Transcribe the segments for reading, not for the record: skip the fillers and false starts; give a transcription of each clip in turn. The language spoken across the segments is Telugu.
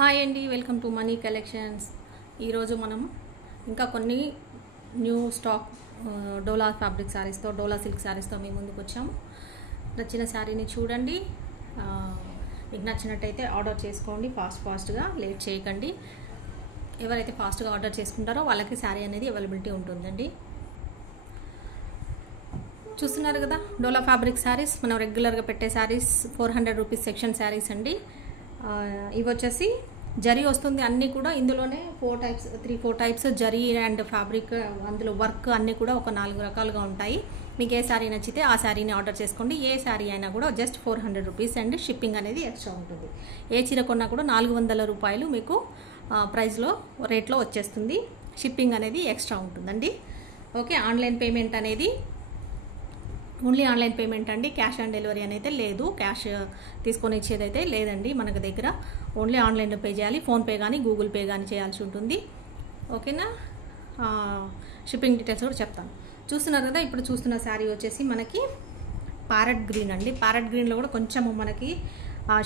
హాయ్ అండి, వెల్కమ్ టు మనీ కలెక్షన్స్. ఈరోజు మనం ఇంకా కొన్ని న్యూ స్టాక్ డోలా ఫ్యాబ్రిక్ శారీస్తో, డోలా సిల్క్ శారీస్తో మీ ముందుకు వచ్చాము. నచ్చిన శారీని చూడండి, మీకు నచ్చినట్టయితే ఆర్డర్ చేసుకోండి. ఫాస్ట్గా లేట్ చేయకండి. ఎవరైతే ఫాస్ట్గా ఆర్డర్ చేసుకుంటారో వాళ్ళకి శారీ అనేది అవైలబిలిటీ ఉంటుందండి. చూస్తున్నారు కదా, డోలా ఫ్యాబ్రిక్ శారీస్ మనం రెగ్యులర్గా పెట్టే శారీస్ 400 రూపీస్ సెక్షన్ శారీస్ అండి. ఇవి వచ్చేసి జరీ వస్తుంది. అన్నీ కూడా ఇందులోనే 3-4 టైప్స్ జరీ అండ్ ఫ్యాబ్రిక్, అందులో వర్క్ అన్నీ కూడా ఒక 4 రకాలుగా ఉంటాయి. మీకు ఏ శారీ నచ్చితే ఆ శారీని ఆర్డర్ చేసుకోండి. ఏ శారీ అయినా కూడా జస్ట్ 400 రూపీస్ అండ్ షిప్పింగ్ అనేది ఎక్స్ట్రా ఉంటుంది. ఏ చీర కొన్నా కూడా 400 రూపాయలు మీకు ప్రైస్లో రేట్లో వచ్చేస్తుంది. షిప్పింగ్ అనేది ఎక్స్ట్రా ఉంటుందండి. ఓకే, ఆన్లైన్ పేమెంట్ అనేది ఓన్లీ ఆన్లైన్ పేమెంట్ అండి. క్యాష్ ఆన్ డెలివరీ అనేది లేదు. క్యాష్ తీసుకొని ఇచ్చేదైతే లేదండి మన దగ్గర. ఓన్లీ ఆన్లైన్లో పే చేయాలి. ఫోన్పే కానీ గూగుల్ పే కానీ చేయాల్సి ఉంటుంది. ఓకేనా, షిప్పింగ్ డీటెయిల్స్ కూడా చెప్తాను. చూస్తున్నారు కదా, ఇప్పుడు చూస్తున్న శారీ వచ్చేసి మనకి ప్యారెట్ గ్రీన్ అండి. ప్యారెట్ గ్రీన్లో కూడా కొంచెం మనకి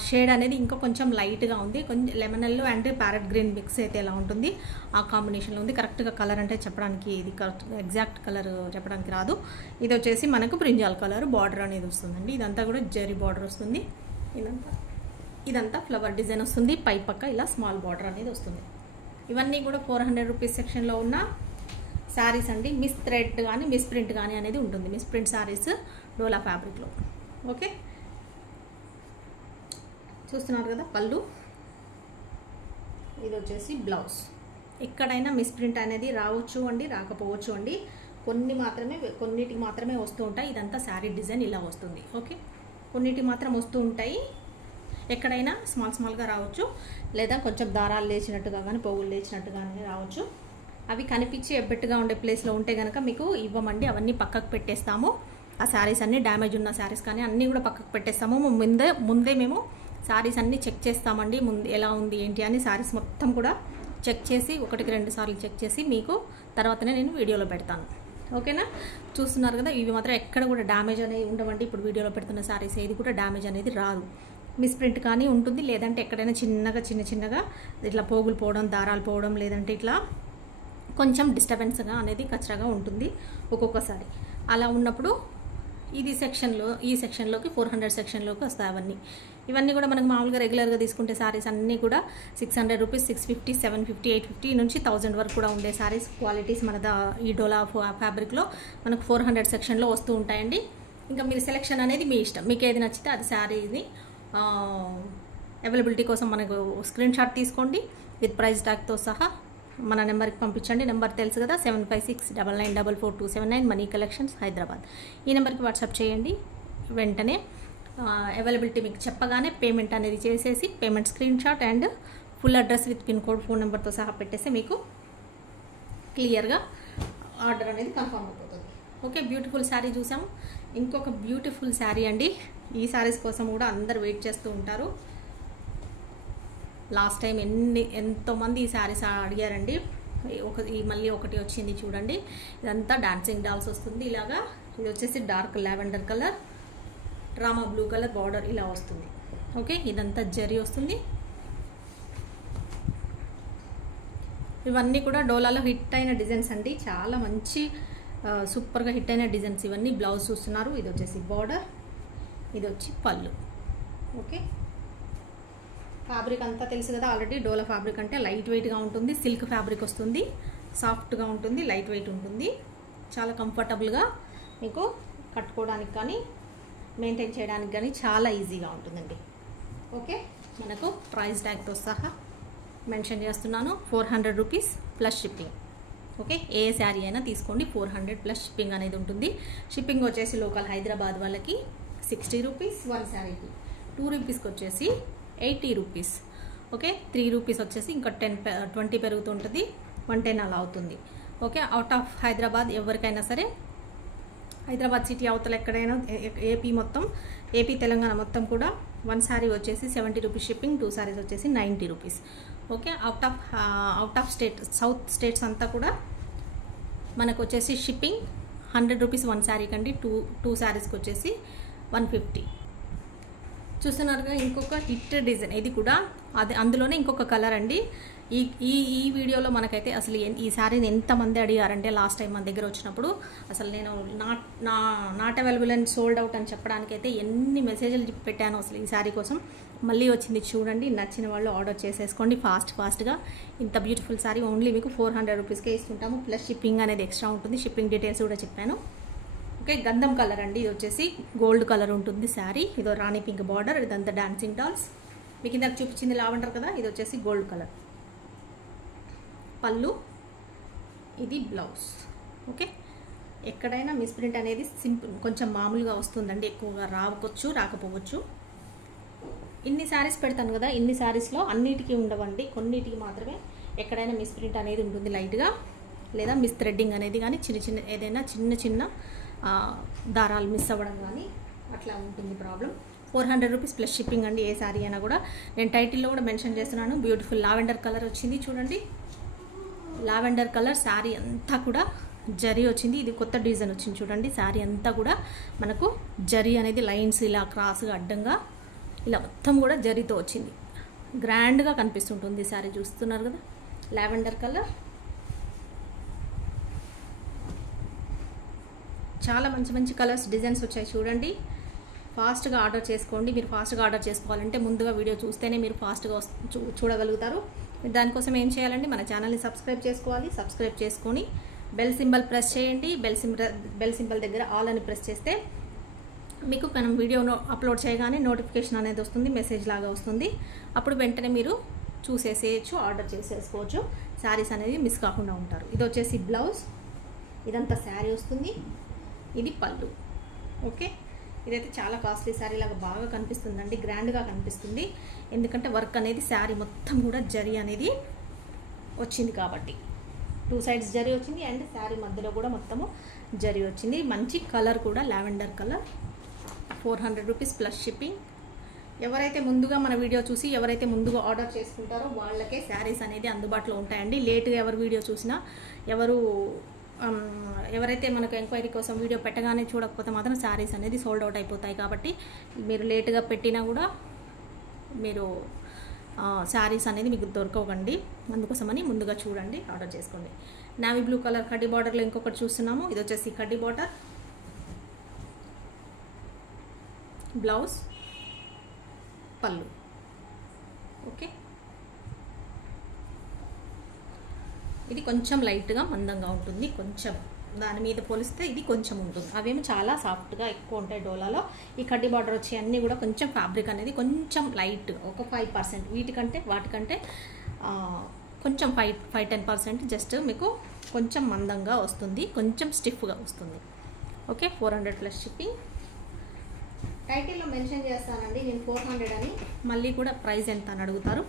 షేడ్ అనేది ఇంకా కొంచెం లైట్గా ఉంది. కొంచెం lemon yellow and parrot green mix అయితే ఎలా ఉంటుంది ఆ కాంబినేషన్లో ఉంది. కరెక్ట్గా కలర్ అంటే చెప్పడానికి, ఇది కరెక్ట్ ఎగ్జాక్ట్ కలర్ చెప్పడానికి రాదు. ఇది వచ్చేసి మనకు బ్రింజాల్ కలర్ బార్డర్ అనేది వస్తుందండి. ఇదంతా కూడా జరీ బార్డర్ వస్తుంది. ఇదంతా ఫ్లవర్ డిజైన్ వస్తుంది. పై పక్క ఇలా స్మాల్ బార్డర్ అనేది వస్తుంది. ఇవన్నీ కూడా 400 రూపీస్ సెక్షన్లో ఉన్న శారీస్ అండి. మిస్ థ్రెడ్ కానీ మిస్ ప్రింట్ కానీ అనేది ఉంటుంది. మిస్ ప్రింట్ శారీస్ డోలా ఫ్యాబ్రిక్లో. ఓకే, చూస్తున్నారు కదా, పళ్ళు. ఇది వచ్చేసి బ్లౌజ్. ఎక్కడైనా మిస్ ప్రింట్ అనేది రావచ్చు అండి, రాకపోవచ్చు అండి. కొన్నిటికి మాత్రమే వస్తూ ఉంటాయి. ఇదంతా శారీ డిజైన్ ఇలా వస్తుంది. ఓకే, కొన్నిటికి మాత్రం వస్తూ ఉంటాయి. ఎక్కడైనా స్మాల్గా రావచ్చు, లేదా కొంచెం దారాలు లేచినట్టుగా కానీ పోగులు లేచినట్టుగా కానీ రావచ్చు. అవి కనిపించి ఎబ్బెట్టుగా ఉండే ప్లేస్లో ఉంటే కనుక మీకు ఇవ్వమండి. అవన్నీ పక్కకు పెట్టేస్తాము. ఆ శారీస్ అన్నీ డ్యామేజ్ ఉన్న శారీస్ కానీ అన్నీ కూడా పక్కకు పెట్టేస్తాము. ముందే మేము శారీస్ అన్నీ చెక్ చేస్తామండి. ముందు ఎలా ఉంది ఏంటి అని శారీస్ మొత్తం కూడా చెక్ చేసి 1-2 సార్లు చెక్ చేసి మీకు తర్వాతనే నేను వీడియోలో పెడతాను. ఓకేనా, చూస్తున్నారు కదా, ఇవి మాత్రం ఎక్కడ కూడా డ్యామేజ్ అనేది ఉండవండి. ఇప్పుడు వీడియోలో పెడుతున్న శారీస్ ఏది కూడా డ్యామేజ్ అనేది రాదు. మిస్ ప్రింట్ కానీ ఉంటుంది, లేదంటే ఎక్కడైనా చిన్నగా ఇట్లా పోగులు పోవడం, దారాలు పోవడం, లేదంటే ఇట్లా కొంచెం డిస్టర్బెన్స్గా అనేది కచ్చరాగా ఉంటుంది ఒక్కొక్కసారి. అలా ఉన్నప్పుడు ఈ సెక్షన్లోకి 400 సెక్షన్లోకి వస్తాయి అవన్నీ. ఇవన్నీ కూడా మనకు మామూలుగా రెగ్యులర్గా తీసుకుంటే శారీస్ అన్నీ కూడా 600 రూపీస్, 650, 750, 850 నుంచి 1000 వరకు కూడా ఉండే శారీస్ క్వాలిటీస్ మన ఈ డోలా ఫ్యాబ్రిక్లో మనకు 400 సెక్షన్లో వస్తూ ఉంటాయండి. ఇంకా మీరు సెలెక్షన్ అనేది మీ ఇష్టం. మీకు ఏది నచ్చితే అది శారీని అవైలబిలిటీ కోసం మనకు స్క్రీన్ షాట్ తీసుకోండి. విత్ ప్రైస్ ట్యాగ్తో సహా మన నెంబర్కి పంపించండి. నెంబర్ తెలుసు కదా, 7569944279, మనీ కలెక్షన్స్, హైదరాబాద్. ఈ నెంబర్కి వాట్సాప్ చేయండి. వెంటనే అవైలబిలిటీ మీకు చెప్పగానే పేమెంట్ అనేది చేసేసి payment screen shot and full address with pin code, phone నెంబర్తో సహా పెట్టేస్తే మీకు క్లియర్గా ఆర్డర్ అనేది కన్ఫర్మ్ అయిపోతుంది. ఓకే, బ్యూటిఫుల్ శారీ చూసాము. ఇంకొక బ్యూటిఫుల్ శారీ అండి. ఈ శారీస్ కోసం కూడా అందరు వెయిట్ చేస్తూ ఉంటారు. లాస్ట్ టైం ఎంతోమంది ఈ శారీస్ అడిగారండి. మళ్ళీ ఒకటి వచ్చింది చూడండి. ఇదంతా డాన్సింగ్ డాల్స్ వస్తుంది. ఇలాగా ఇది వచ్చేసి dark lavender colour, drama blue colour border ఇలా వస్తుంది. ఓకే, ఇదంతా జరీ వస్తుంది. ఇవన్నీ కూడా డోలాలో హిట్ అయిన డిజైన్స్ అండి. చాలా మంచి సూపర్గా హిట్ అయిన డిజైన్స్ ఇవన్నీ. బ్లౌజ్ చూస్తున్నారు. ఇది వచ్చేసి బార్డర్, ఇది వచ్చి పళ్ళు. ఓకే, ఫ్యాబ్రిక్ అంతా తెలుసు కదా ఆల్రెడీ. డోలా ఫ్యాబ్రిక్ అంటే లైట్ వెయిట్గా ఉంటుంది. సిల్క్ ఫ్యాబ్రిక్ వస్తుంది. సాఫ్ట్గా ఉంటుంది, లైట్ వెయిట్ ఉంటుంది. చాలా కంఫర్టబుల్గా మీకు కట్టుకోవడానికి కానీ మెయింటైన్ చేయడానికి కానీ చాలా ఈజీగా ఉంటుందండి. ఓకే, మనకు ప్రైస్ ట్యాగ్తో సహా మెన్షన్ చేస్తున్నాను. 400 రూపీస్ ప్లస్ షిప్పింగ్. ఓకే, ఏ శారీ అయినా తీసుకోండి, 400 ప్లస్ షిప్పింగ్ అనేది ఉంటుంది. షిప్పింగ్ వచ్చేసి లోకల్ హైదరాబాద్ వాళ్ళకి 60 రూపీస్, 1 శారీకి 2 రూపీస్కి వచ్చేసి 80 రూపీస్. ఓకే, 3 రూపీస్ వచ్చేసి ఇంకా 20 పెరుగుతుంటుంది, 110 అలా అవుతుంది. ఓకే, అవుట్ ఆఫ్ హైదరాబాద్ ఎవరికైనా సరే, హైదరాబాద్ సిటీ అవతల ఎక్కడైనా ఏపీ తెలంగాణ మొత్తం కూడా 1 శారీ వచ్చేసి 70 రూపీస్ షిప్పింగ్, 2 శారీస్ వచ్చేసి 90 rupees. Okay, out of state, south states అంతా కూడా మనకు వచ్చేసి షిప్పింగ్ 100 రూపీస్ 1 శారీ కండి. 2 శారీస్కి వచ్చేసి 150. చూస్తున్నారుగా ఇంకొక హిట్ డిజైన్. ఇది కూడా అది అందులోనే ఇంకొక కలర్ అండి. ఈ ఈ ఈ వీడియోలో మనకైతే అసలు ఈ శారీని ఎంతమంది అడిగారంటే లాస్ట్ టైం మన దగ్గర వచ్చినప్పుడు అసలు నేను not available and sold out అని చెప్పడానికైతే ఎన్ని మెసేజ్లు పెట్టాను అసలు ఈ శారీ కోసం. మళ్ళీ వచ్చింది చూడండి, నచ్చిన వాళ్ళు ఆర్డర్ చేసేసుకోండి ఫాస్ట్గా. ఇంత బ్యూటిఫుల్ శారీ ఓన్లీ మీకు 400 రూపీస్కే ఇస్తుంటాము, ప్లస్ షిప్పింగ్ అనేది ఎక్స్ట్రా ఉంటుంది. షిప్పింగ్ డీటెయిల్స్ కూడా చెప్పాను. ఓకే, గంధం కలర్ అండి. ఇది వచ్చేసి గోల్డ్ కలర్ ఉంటుంది శారీ. ఇదో రాణి పింక్ బార్డర్, ఇదంతా డాన్సింగ్ డాల్స్. మీకు ఇందాక చూపించింది లావెండర్ కదా, ఇది వచ్చేసి గోల్డ్ కలర్. పళ్ళు, ఇది బ్లౌజ్. ఓకే, ఎక్కడైనా మిస్ప్రింట్ అనేది సింపుల్ కొంచెం మామూలుగా వస్తుందండి, ఎక్కువగా రాకపోవచ్చు. ఇన్ని శారీస్ పెడతాను కదా, ఇన్ని శారీస్లో అన్నిటికీ ఉండవండి, కొన్నిటికి మాత్రమే ఎక్కడైనా మిస్ప్రింట్ అనేది ఉంటుంది లైట్గా, లేదా మిస్ థ్రెడ్డింగ్ అనేది కానీ ఏదైనా చిన్న దారాలు మిస్ అవ్వడం కానీ అట్లా ఉంటుంది ప్రాబ్లం. 400 రూపీస్ ప్లస్ షిప్పింగ్ అండి ఏ శారీ అయినా కూడా. నేను టైటిల్లో కూడా మెన్షన్ చేస్తున్నాను. బ్యూటిఫుల్ లావెండర్ కలర్ వచ్చింది చూడండి, లావెండర్ కలర్. శారీ అంతా కూడా జరీ వచ్చింది. ఇది కొత్త డిజైన్ వచ్చింది చూడండి. శారీ అంతా కూడా మనకు జరీ అనేది లైన్స్ ఇలా క్రాస్గా అడ్డంగా ఇలా మొత్తం కూడా జరీతో వచ్చింది. గ్రాండ్గా కనిపిస్తుంటుంది శారీ, చూస్తున్నారు కదా. లావెండర్ కలర్ చాలా మంచి కలర్స్ డిజైన్స్ వచ్చాయి చూడండి. ఫాస్ట్గా ఆర్డర్ చేసుకోండి. మీరు ఫాస్ట్గా ఆర్డర్ చేసుకోవాలంటే ముందుగా వీడియో చూస్తేనే మీరు ఫాస్ట్గా చూడగలుగుతారు. దానికోసం ఏం చేయాలండి, మన ఛానల్ని సబ్స్క్రైబ్ చేసుకోవాలి. సబ్స్క్రైబ్ చేసుకొని బెల్ సింబల్ ప్రెస్ చేయండి. బెల్ సింబల్ దగ్గర ఆల్ అని ప్రెస్ చేస్తే మీకు మనం వీడియోను అప్లోడ్ చేయగానే నోటిఫికేషన్ అనేది వస్తుంది, మెసేజ్ లాగా వస్తుంది. అప్పుడు వెంటనే మీరు చూసేసేయచ్చు, ఆర్డర్ చేసేసుకోవచ్చు. శారీస్ అనేది మిస్ కాకుండా ఉంటారు. ఇది వచ్చేసి బ్లౌజ్, ఇదంతా శారీ వస్తుంది. ఇది పళ్ళు. ఓకే, ఇదైతే చాలా కాస్ట్లీ శారీ లాగా బాగా కనిపిస్తుందండి, గ్రాండ్గా కనిపిస్తుంది. ఎందుకంటే వర్క్ అనేది శారీ మొత్తం కూడా జరీ అనేది వచ్చింది కాబట్టి. 2 సైడ్స్ జరీ వచ్చింది అండ్ శారీ మధ్యలో కూడా మొత్తము జరీ వచ్చింది. మంచి కలర్ కూడా lavender colour. 400 rupees plus shipping. ఎవరైతే ముందుగా మన వీడియో చూసి ఎవరైతే ముందుగా ఆర్డర్ చేసుకుంటారో వాళ్ళకే శారీస్ అనేది అందుబాటులో ఉంటాయండి. లేట్గా ఎవరు వీడియో చూసినా ఎవరైతే మనకు ఎంక్వైరీ కోసం వీడియో పెట్టగానే చూడకపోతే మాత్రం శారీస్ అనేది సోల్డ్ అవుట్ అయిపోతాయి. కాబట్టి మీరు లేట్గా పెట్టినా కూడా మీరు శారీస్ అనేది మీకు దొరకవండి. అందుకోసమని ముందుగా చూడండి, ఆర్డర్ చేసుకోండి. నావీ బ్లూ కలర్ కడ్డీ బార్డర్లో ఇంకొకటి చూస్తున్నాము. ఇది వచ్చేసి కడ్డీ బార్డర్, బ్లౌజ్, పళ్ళు. ఓకే, ఇది కొంచెం లైట్గా మందంగా ఉంటుంది, కొంచెం దాని మీద పోలిస్తే ఇది కొంచెం ఉంటుంది. అవేమో చాలా సాఫ్ట్గా ఎక్కువ ఉంటాయి డోలాలో. ఈ కడ్డీ బార్డర్ వచ్చే అన్నీ కూడా కొంచెం ఫ్యాబ్రిక్ అనేది కొంచెం లైట్, ఒక 5%. వాటికంటే కొంచెం 5-10% జస్ట్ మీకు కొంచెం మందంగా వస్తుంది, కొంచెం స్టిఫ్గా వస్తుంది. Okay, 400 plus shipping. టైటిల్లో మెన్షన్ చేస్తానండి నేను 400 అని, మళ్ళీ కూడా ప్రైస్ ఎంత అని అడుగుతారు.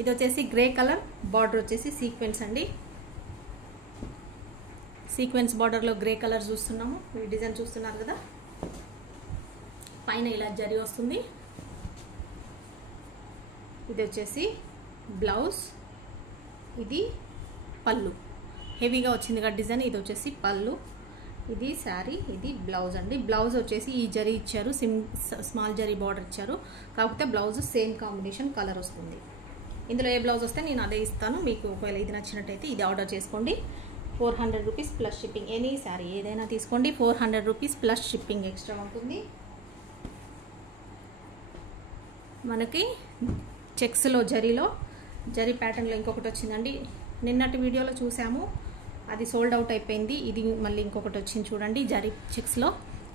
ఇది వచ్చేసి గ్రే కలర్, బార్డర్ వచ్చేసి సీక్వెన్స్ అండి. సీక్వెన్స్ బార్డర్లో గ్రే కలర్ చూస్తున్నాము. ఈ డిజైన్ చూస్తున్నారు కదా, పైన ఇలా జరీ వస్తుంది. ఇది వచ్చేసి బ్లౌజ్, ఇది పళ్ళు. హెవీగా వచ్చింది కదా డిజైన్. ఇది వచ్చేసి పళ్ళు, ఇది శారీ, ఇది బ్లౌజ్ అండి. బ్లౌజ్ వచ్చేసి ఈ జరీ ఇచ్చారు, స్మాల్ జరీ బార్డర్ ఇచ్చారు. కాకపోతే బ్లౌజ్ సేమ్ కాంబినేషన్ కలర్ వస్తుంది. ఇందులో ఏ బ్లౌజ్ వస్తే నేను అదే ఇస్తాను. మీకు ఒకవేళ ఇది నచ్చినట్టయితే ఇది ఆర్డర్ చేసుకోండి. 400 rupees plus shipping. Any sari ఏదైనా తీసుకోండి, 400 రూపీస్ ప్లస్ షిప్పింగ్ ఎక్స్ట్రా ఉంటుంది. మనకి చెక్స్లో జరీ ప్యాటర్న్లో ఇంకొకటి వచ్చిందండి. నిన్నటి వీడియోలో చూసాము, అది సోల్డ్ అవుట్ అయిపోయింది. ఇది మళ్ళీ ఇంకొకటి వచ్చింది చూడండి, జరీ చెక్స్లో.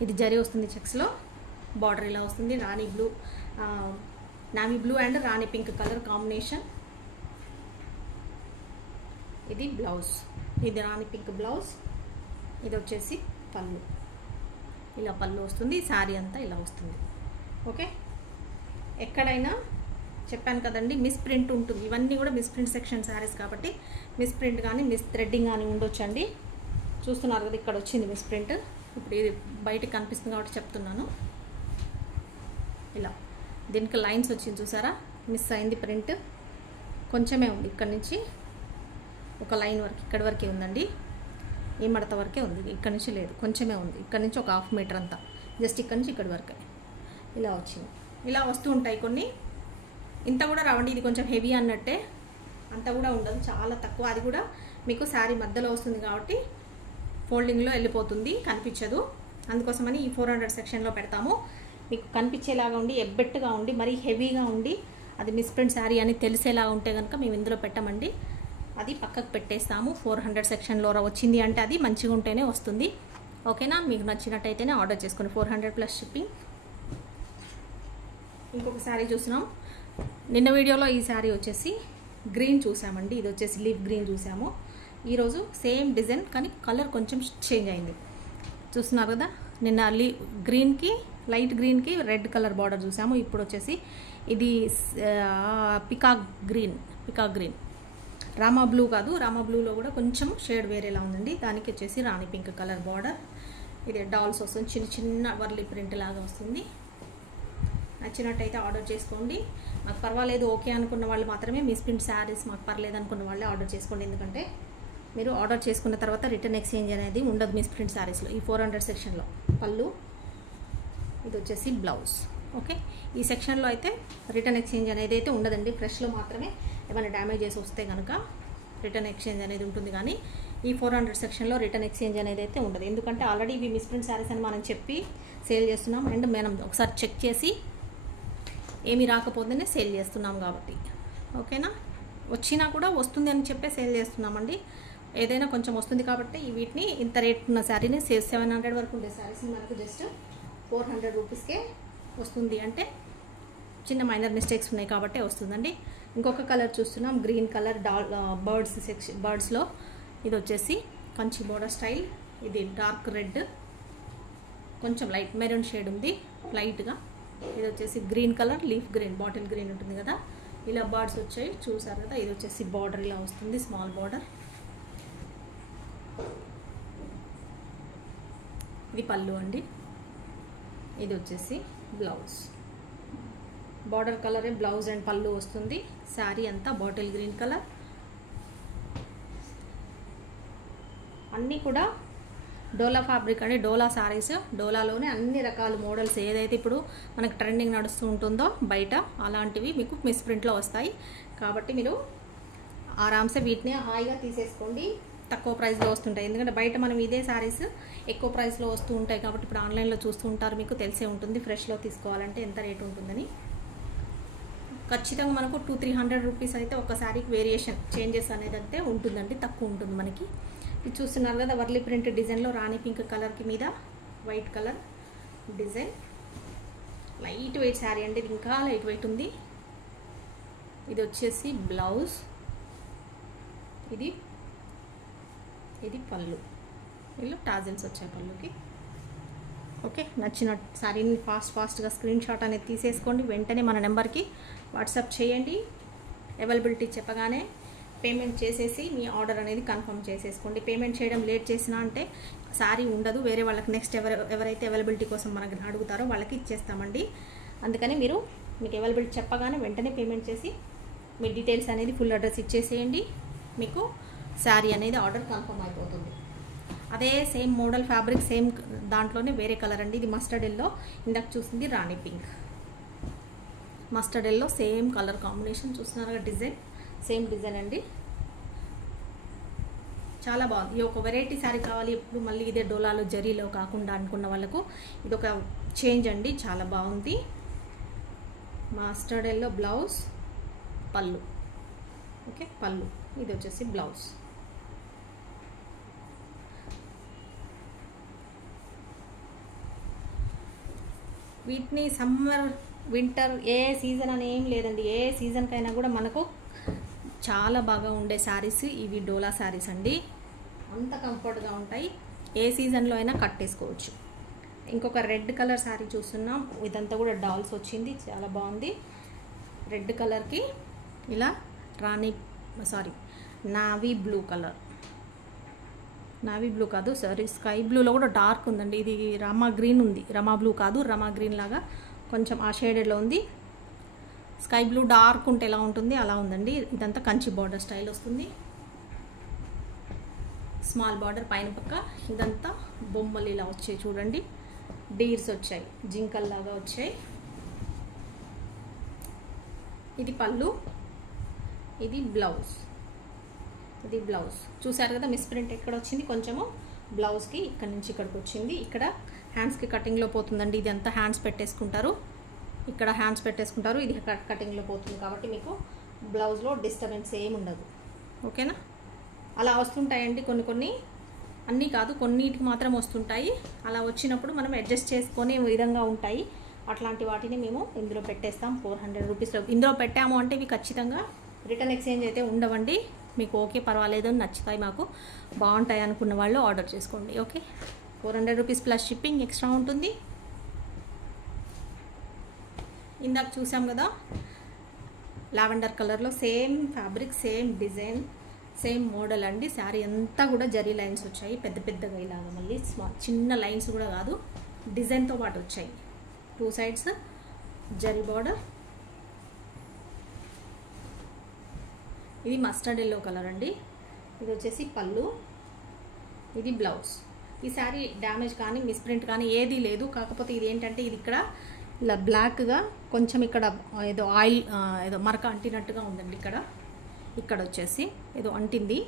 ఇది జరీ వస్తుంది చెక్స్లో, బార్డర్ ఇలా వస్తుంది. Navy blue and Rani pink colour combination. ఇది బ్లౌజ్, ఇది రాణి పింక్ బ్లౌజ్. ఇది వచ్చేసి పళ్ళు, ఇలా పళ్ళు వస్తుంది. శారీ అంతా ఇలా వస్తుంది. ఓకే, ఎక్కడైనా చెప్పాను కదండి మిస్ ప్రింట్ ఉంటుంది. ఇవన్నీ కూడా మిస్ ప్రింట్ సెక్షన్ శారీస్ కాబట్టి మిస్ ప్రింట్ కానీ మిస్ థ్రెడ్డింగ్ కానీ ఉండొచ్చండి. చూస్తున్నారు కదా, ఇక్కడ వచ్చింది మిస్ ప్రింట్. ఇప్పుడు ఇది బయటకు కనిపిస్తుంది కాబట్టి చెప్తున్నాను. ఇలా దీనికి లైన్స్ వచ్చింది చూసారా, మిస్ అయింది ప్రింట్. కొంచెమే ఉంది, ఇక్కడ నుంచి ఒక లైన్ వరకు, ఇక్కడి వరకే ఉందండి. ఈ మడత వరకే ఉంది, ఇక్కడ నుంచి లేదు, కొంచెమే ఉంది. ఇక్కడ నుంచి ఒక 1/2 మీటర్ అంతా, జస్ట్ ఇక్కడ నుంచి ఇక్కడి వరకే ఇలా వచ్చింది. ఇలా వస్తూ ఉంటాయి కొన్ని. ఇంత కూడా రావండి, ఇది కొంచెం హెవీ అన్నట్టే, అంత కూడా ఉండదు, చాలా తక్కువ. అది కూడా మీకు శారీ మధ్యలో వస్తుంది కాబట్టి ఫోల్డింగ్లో వెళ్ళిపోతుంది, కనిపించదు. అందుకోసమని ఈ 400 సెక్షన్లో పెడతాము. మీకు కనిపించేలాగా ఉండి ఎబ్బెట్టుగా ఉండి మరీ హెవీగా ఉండి అది మిస్ప్రింట్ శారీ అని తెలిసేలాగా ఉంటే కనుక మేము ఇందులో పెట్టమండి, అది పక్కకు పెట్టేస్తాము. 400 సెక్షన్లో వచ్చింది అంటే అది మంచిగా ఉంటేనే వస్తుంది. ఓకేనా? మీకు నచ్చినట్టయితేనే ఆర్డర్ చేసుకోండి. 400 ప్లస్ షిప్పింగ్. ఇంకొక శారీ చూసినాం నిన్న వీడియోలో. ఈ శారీ వచ్చేసి గ్రీన్ చూసామండి, ఇది వచ్చేసి లీఫ్ గ్రీన్ చూసాము. ఈరోజు సేమ్ డిజైన్ కానీ కలర్ కొంచెం చేంజ్ అయింది, చూస్తున్నారు కదా. నిన్న గ్రీన్కి లైట్ గ్రీన్కి రెడ్ కలర్ బార్డర్ చూసాము. ఇప్పుడు వచ్చేసి ఇది పికాక్ గ్రీన్, రామా బ్లూ కాదు, రామా బ్లూలో కూడా కొంచెం షేడ్ వేరేలా ఉందండి. దానికి వచ్చేసి రాణి పింక్ కలర్ బార్డర్. ఇది డాల్స్ వస్తుంది, చిన్న చిన్న వర్లీ ప్రింట్ లాగా వస్తుంది. నచ్చినట్టయితే ఆర్డర్ చేసుకోండి. మాకు పర్వాలేదు ఓకే అనుకున్న వాళ్ళు మాత్రమే, మిస్ప్రింట్ శారీస్ మాకు పర్లేదు అనుకున్న వాళ్ళే ఆర్డర్ చేసుకోండి. ఎందుకంటే మీరు ఆర్డర్ చేసుకున్న తర్వాత రిటర్న్ ఎక్స్చేంజ్ అనేది ఉండదు మిస్ప్రింట్ శారీస్లో. ఈ 400 సెక్షన్లో పళ్ళు, ఇది వచ్చేసి బ్లౌజ్. ఓకే, ఈ సెక్షన్లో అయితే రిటర్న్ ఎక్స్చేంజ్ అనేది అయితే ఉండదండి. ఫ్రెష్లో మాత్రమే ఏమైనా డ్యామేజెస్ వస్తే కనుక రిటర్న్ ఎక్స్చేంజ్ అనేది ఉంటుంది, కానీ ఈ 400 సెక్షన్లో రిటర్న్ ఎక్స్చేంజ్ అనేది అయితే ఉండదు. ఎందుకంటే ఆల్రెడీ ఇవి మిస్ప్రింట్ శారీస్ అని మనం చెప్పి సేల్ చేస్తున్నాం, అండ్ మనం ఒకసారి చెక్ చేసి ఏమీ రాకపోతేనే సేల్ చేస్తున్నాం కాబట్టి. ఓకేనా? వచ్చినా కూడా వస్తుంది అని చెప్పే సేల్ చేస్తున్నామండి. ఏదైనా కొంచెం వస్తుంది కాబట్టి వీటిని ఇంత రేట్ ఉన్న శారీని 700 వరకు ఉండే శారీస్ని మనకు జస్ట్ 400 రూపీస్కే వస్తుంది. అంటే చిన్న మైనర్ మిస్టేక్స్ ఉన్నాయి కాబట్టి వస్తుందండి. ఇంకొక కలర్ చూస్తున్నాం, గ్రీన్ కలర్ బర్డ్స్లో. ఇది వచ్చేసి కంచి బోర్డర్ స్టైల్. ఇది డార్క్ రెడ్, కొంచెం లైట్ మెరూన్ షేడ్ ఉంది లైట్గా. ఇది వచ్చేసి green colour, leaf green, bottle green ఉంటుంది కదా, ఇలా బర్డ్స్ వచ్చాయి చూసారు కదా. ఇది వచ్చేసి బార్డర్ ఇలా వస్తుంది, స్మాల్ బార్డర్. ఇది పళ్ళు అండి. ఇది వచ్చేసి బ్లౌజ్. బార్డర్ కలరే బ్లౌజ్ అండ్ పళ్ళు వస్తుంది. శారీ అంతా బాటిల్ గ్రీన్ కలర్. అన్నీ కూడా డోలా ఫ్యాబ్రిక్ అండి, డోలా శారీస్. డోలాలోనే అన్ని రకాల మోడల్స్ ఏదైతే ఇప్పుడు మనకు ట్రెండింగ్ నడుస్తూ ఉంటుందో బయట, అలాంటివి మీకు మిస్ప్రింట్లో వస్తాయి. కాబట్టి మీరు ఆరామ్సే వీటిని హాయిగా తీసేసుకోండి. తక్కువ ప్రైస్లో వస్తుంటాయి, ఎందుకంటే బయట మనం ఇదే శారీస్ ఎక్కువ ప్రైస్లో వస్తూ ఉంటాయి కాబట్టి ఇప్పుడు ఆన్లైన్లో చూస్తూ ఉంటారు, మీకు తెలిసే ఉంటుంది ఫ్రెష్లో తీసుకోవాలంటే ఎంత రేటు ఉంటుందని. ఖచ్చితంగా మనకు 200-300 రూపీస్ అయితే ఒక శారీకి వేరియేషన్ చేంజెస్ అనేది అయితే ఉంటుందండి, తక్కువ ఉంటుంది మనకి. ఇది చూస్తున్నారు కదా, వర్లీ ప్రింట్ డిజైన్లో రాణి పింక్ కలర్కి మీద white colour design. Light weight sari అండి, ఇది ఇంకా లైట్ వెయిట్ ఉంది. ఇది వచ్చేసి బ్లౌజ్, ఇది పళ్ళు. వీళ్ళు టాజిల్స్ వచ్చాయి పళ్ళుకి. ఓకే, నచ్చిన శారీని ఫాస్ట్గా స్క్రీన్ షాట్ అనేది తీసేసుకోండి. వెంటనే మన నెంబర్కి వాట్సాప్ చేయండి. అవైలబిలిటీ చెప్పగానే పేమెంట్ చేసేసి మీ ఆర్డర్ అనేది కన్ఫర్మ్ చేసేసుకోండి. పేమెంట్ చేయడం లేట్ చేసినా అంటే శారీ ఉండదు, వేరే వాళ్ళకి నెక్స్ట్ ఎవరైతే అవైలబిలిటీ కోసం మనకు అడుగుతారో వాళ్ళకి ఇచ్చేస్తామండి. అందుకని మీకు అవైలబిలిటీ చెప్పగానే వెంటనే పేమెంట్ చేసి మీ డీటెయిల్స్ అనేది ఫుల్ అడ్రస్ ఇచ్చేసేయండి. మీకు శారీ అనేది ఆర్డర్ కన్ఫర్మ్ అయిపోతుంది. అదే సేమ్ మోడల్ ఫ్యాబ్రిక్, సేమ్ దాంట్లోనే వేరే కలర్ అండి. ఇది మస్టర్డ్ ఎల్లో, ఇందాక చూసింది rani pink. Mustard yellow same colour combination చూస్తున్నారు, డిజైన్ సేమ్ డిజైన్ అండి. చాలా బాగుంది. ఇది ఒక వెరైటీ శారీ కావాలి ఎప్పుడు మళ్ళీ ఇదే డోలాలో జరీలో కాకుండా అనుకున్న వాళ్ళకు ఇది ఒక చేంజ్ అండి, చాలా బాగుంది. మస్టర్డ్ ఎల్లో బ్లౌజ్, పళ్ళు. ఓకే, పళ్ళు. ఇది వచ్చేసి బ్లౌజ్. వీటిని సమ్మర్ వింటర్ ఏ సీజన్ అని ఏం లేదండి, ఏ సీజన్కైనా కూడా మనకు చాలా బాగా ఉండే శారీస్ ఇవి డోలా శారీస్ అండి. అంత కంఫర్ట్గా ఉంటాయి, ఏ సీజన్లో అయినా కట్టేసుకోవచ్చు. ఇంకొక రెడ్ కలర్ శారీ చూస్తున్నాం, ఇదంతా కూడా డాల్స్ వచ్చింది, చాలా బాగుంది. రెడ్ కలర్కి ఇలా navy blue colour, navy blue కాదు సారీ, స్కై బ్లూలో కూడా డార్క్ ఉందండి. ఇది రమా గ్రీన్ ఉంది, రమా బ్లూ కాదు, రమా గ్రీన్ లాగా కొంచెం ఆ షేడెడ్లో ఉంది. స్కై బ్లూ డార్క్ ఉంటే ఎలా ఉంటుంది అలా ఉందండి. ఇదంతా కంచి బార్డర్ స్టైల్ వస్తుంది, స్మాల్ బార్డర్ పైన పక్క. ఇదంతా బొమ్మలు ఇలా వచ్చాయి చూడండి, డీర్స్ వచ్చాయి, జింకల్ లాగా వచ్చాయి. ఇది పళ్ళు, ఇది బ్లౌజ్. ఇది బ్లౌజ్ చూసారు కదా, మిస్ ప్రింట్ ఎక్కడ వచ్చింది, కొంచెము బ్లౌజ్కి ఇక్కడ నుంచి ఇక్కడికి వచ్చింది. ఇక్కడ హ్యాండ్స్కి కటింగ్లో పోతుందండి. ఇది అంతా హ్యాండ్స్ పెట్టేసుకుంటారు, ఇక్కడ హ్యాండ్స్ పెట్టేసుకుంటారు, ఇది కటింగ్లో పోతుంది. కాబట్టి మీకు బ్లౌజ్లో డిస్టర్బెన్స్ ఏమి ఉండదు. ఓకేనా? అలా వస్తుంటాయండి కొన్ని కొన్ని, అన్నీ కాదు, కొన్నిటికి మాత్రం వస్తుంటాయి. అలా వచ్చినప్పుడు మనం అడ్జస్ట్ చేసుకునే విధంగా ఉంటాయి. అట్లాంటి వాటిని మేము ఇందులో పెట్టేస్తాం 400 రూపీస్లో. ఇందులో పెట్టాము అంటే ఇవి ఖచ్చితంగా రిటర్న్ ఎక్స్చేంజ్ అయితే ఉండవండి. మీకు ఓకే పర్వాలేదు, నచ్చుతాయి, మాకు బాగుంటాయి అనుకున్న వాళ్ళు ఆర్డర్ చేసుకోండి. Okay, 400 rupees plus shipping extra ఉంటుంది. ఇందాక చూసాం కదా లావెండర్ కలర్లో, same fabric, same design, same model అండి. శారీ అంతా కూడా జరీ లైన్స్ వచ్చాయి, పెద్ద పెద్దగా ఇలాగా, మళ్ళీ చిన్న లైన్స్ కూడా కాదు, డిజైన్తో పాటు వచ్చాయి. 2 సైడ్స్ జరీ బార్డర్. ఇది మస్టర్డ్ ఎల్లో కలర్ అండి. ఇది వచ్చేసి పళ్ళు, ఇది బ్లౌజ్. ఈ శారీ డ్యామేజ్ కానీ మిస్ప్రింట్ కానీ ఏదీ లేదు. కాకపోతే ఇది ఏంటంటే ఇది ఇక్కడ ఇలా బ్లాక్గా కొంచెం ఇక్కడ ఏదో ఆయిల్ ఏదో మరక అంటినట్టుగా ఉందండి. ఇక్కడ వచ్చేసి ఏదో అంటింది.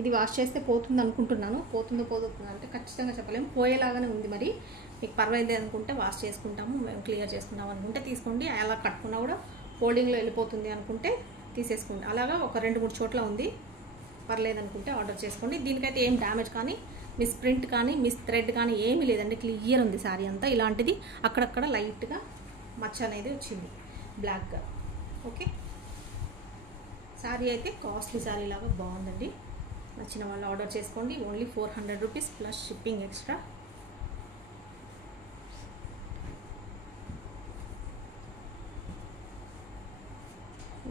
ఇది వాష్ చేస్తే పోతుంది అనుకుంటున్నాను. పోతుందో అంటే ఖచ్చితంగా చెప్పలేము, పోయేలాగానే ఉంది. మరి మీకు పర్వాలేదు అనుకుంటే వాష్ చేసుకుంటాము, మేము క్లియర్ చేసుకుంటాం అనుకుంటే తీసుకోండి. అలా కట్టుకున్నా కూడా ఫోల్డింగ్లో వెళ్ళిపోతుంది అనుకుంటే తీసేసుకోండి. అలాగా ఒక 2-3 చోట్ల ఉంది, పర్లేదు అనుకుంటే ఆర్డర్ చేసుకోండి. దీనికైతే ఏం డ్యామేజ్ కానీ మిస్ ప్రింట్ కానీ మిస్ థ్రెడ్ కానీ ఏమీ లేదండి, క్లియర్ ఉంది శారీ అంతా. ఇలాంటిది అక్కడక్కడ లైట్గా మచ్చ అనేది వచ్చింది బ్లాక్గా. ఓకే, శారీ అయితే కాస్ట్లీ శారీ లాగా బాగుందండి. నచ్చిన వాళ్ళు ఆర్డర్ చేసుకోండి. Only 400 rupees plus shipping extra.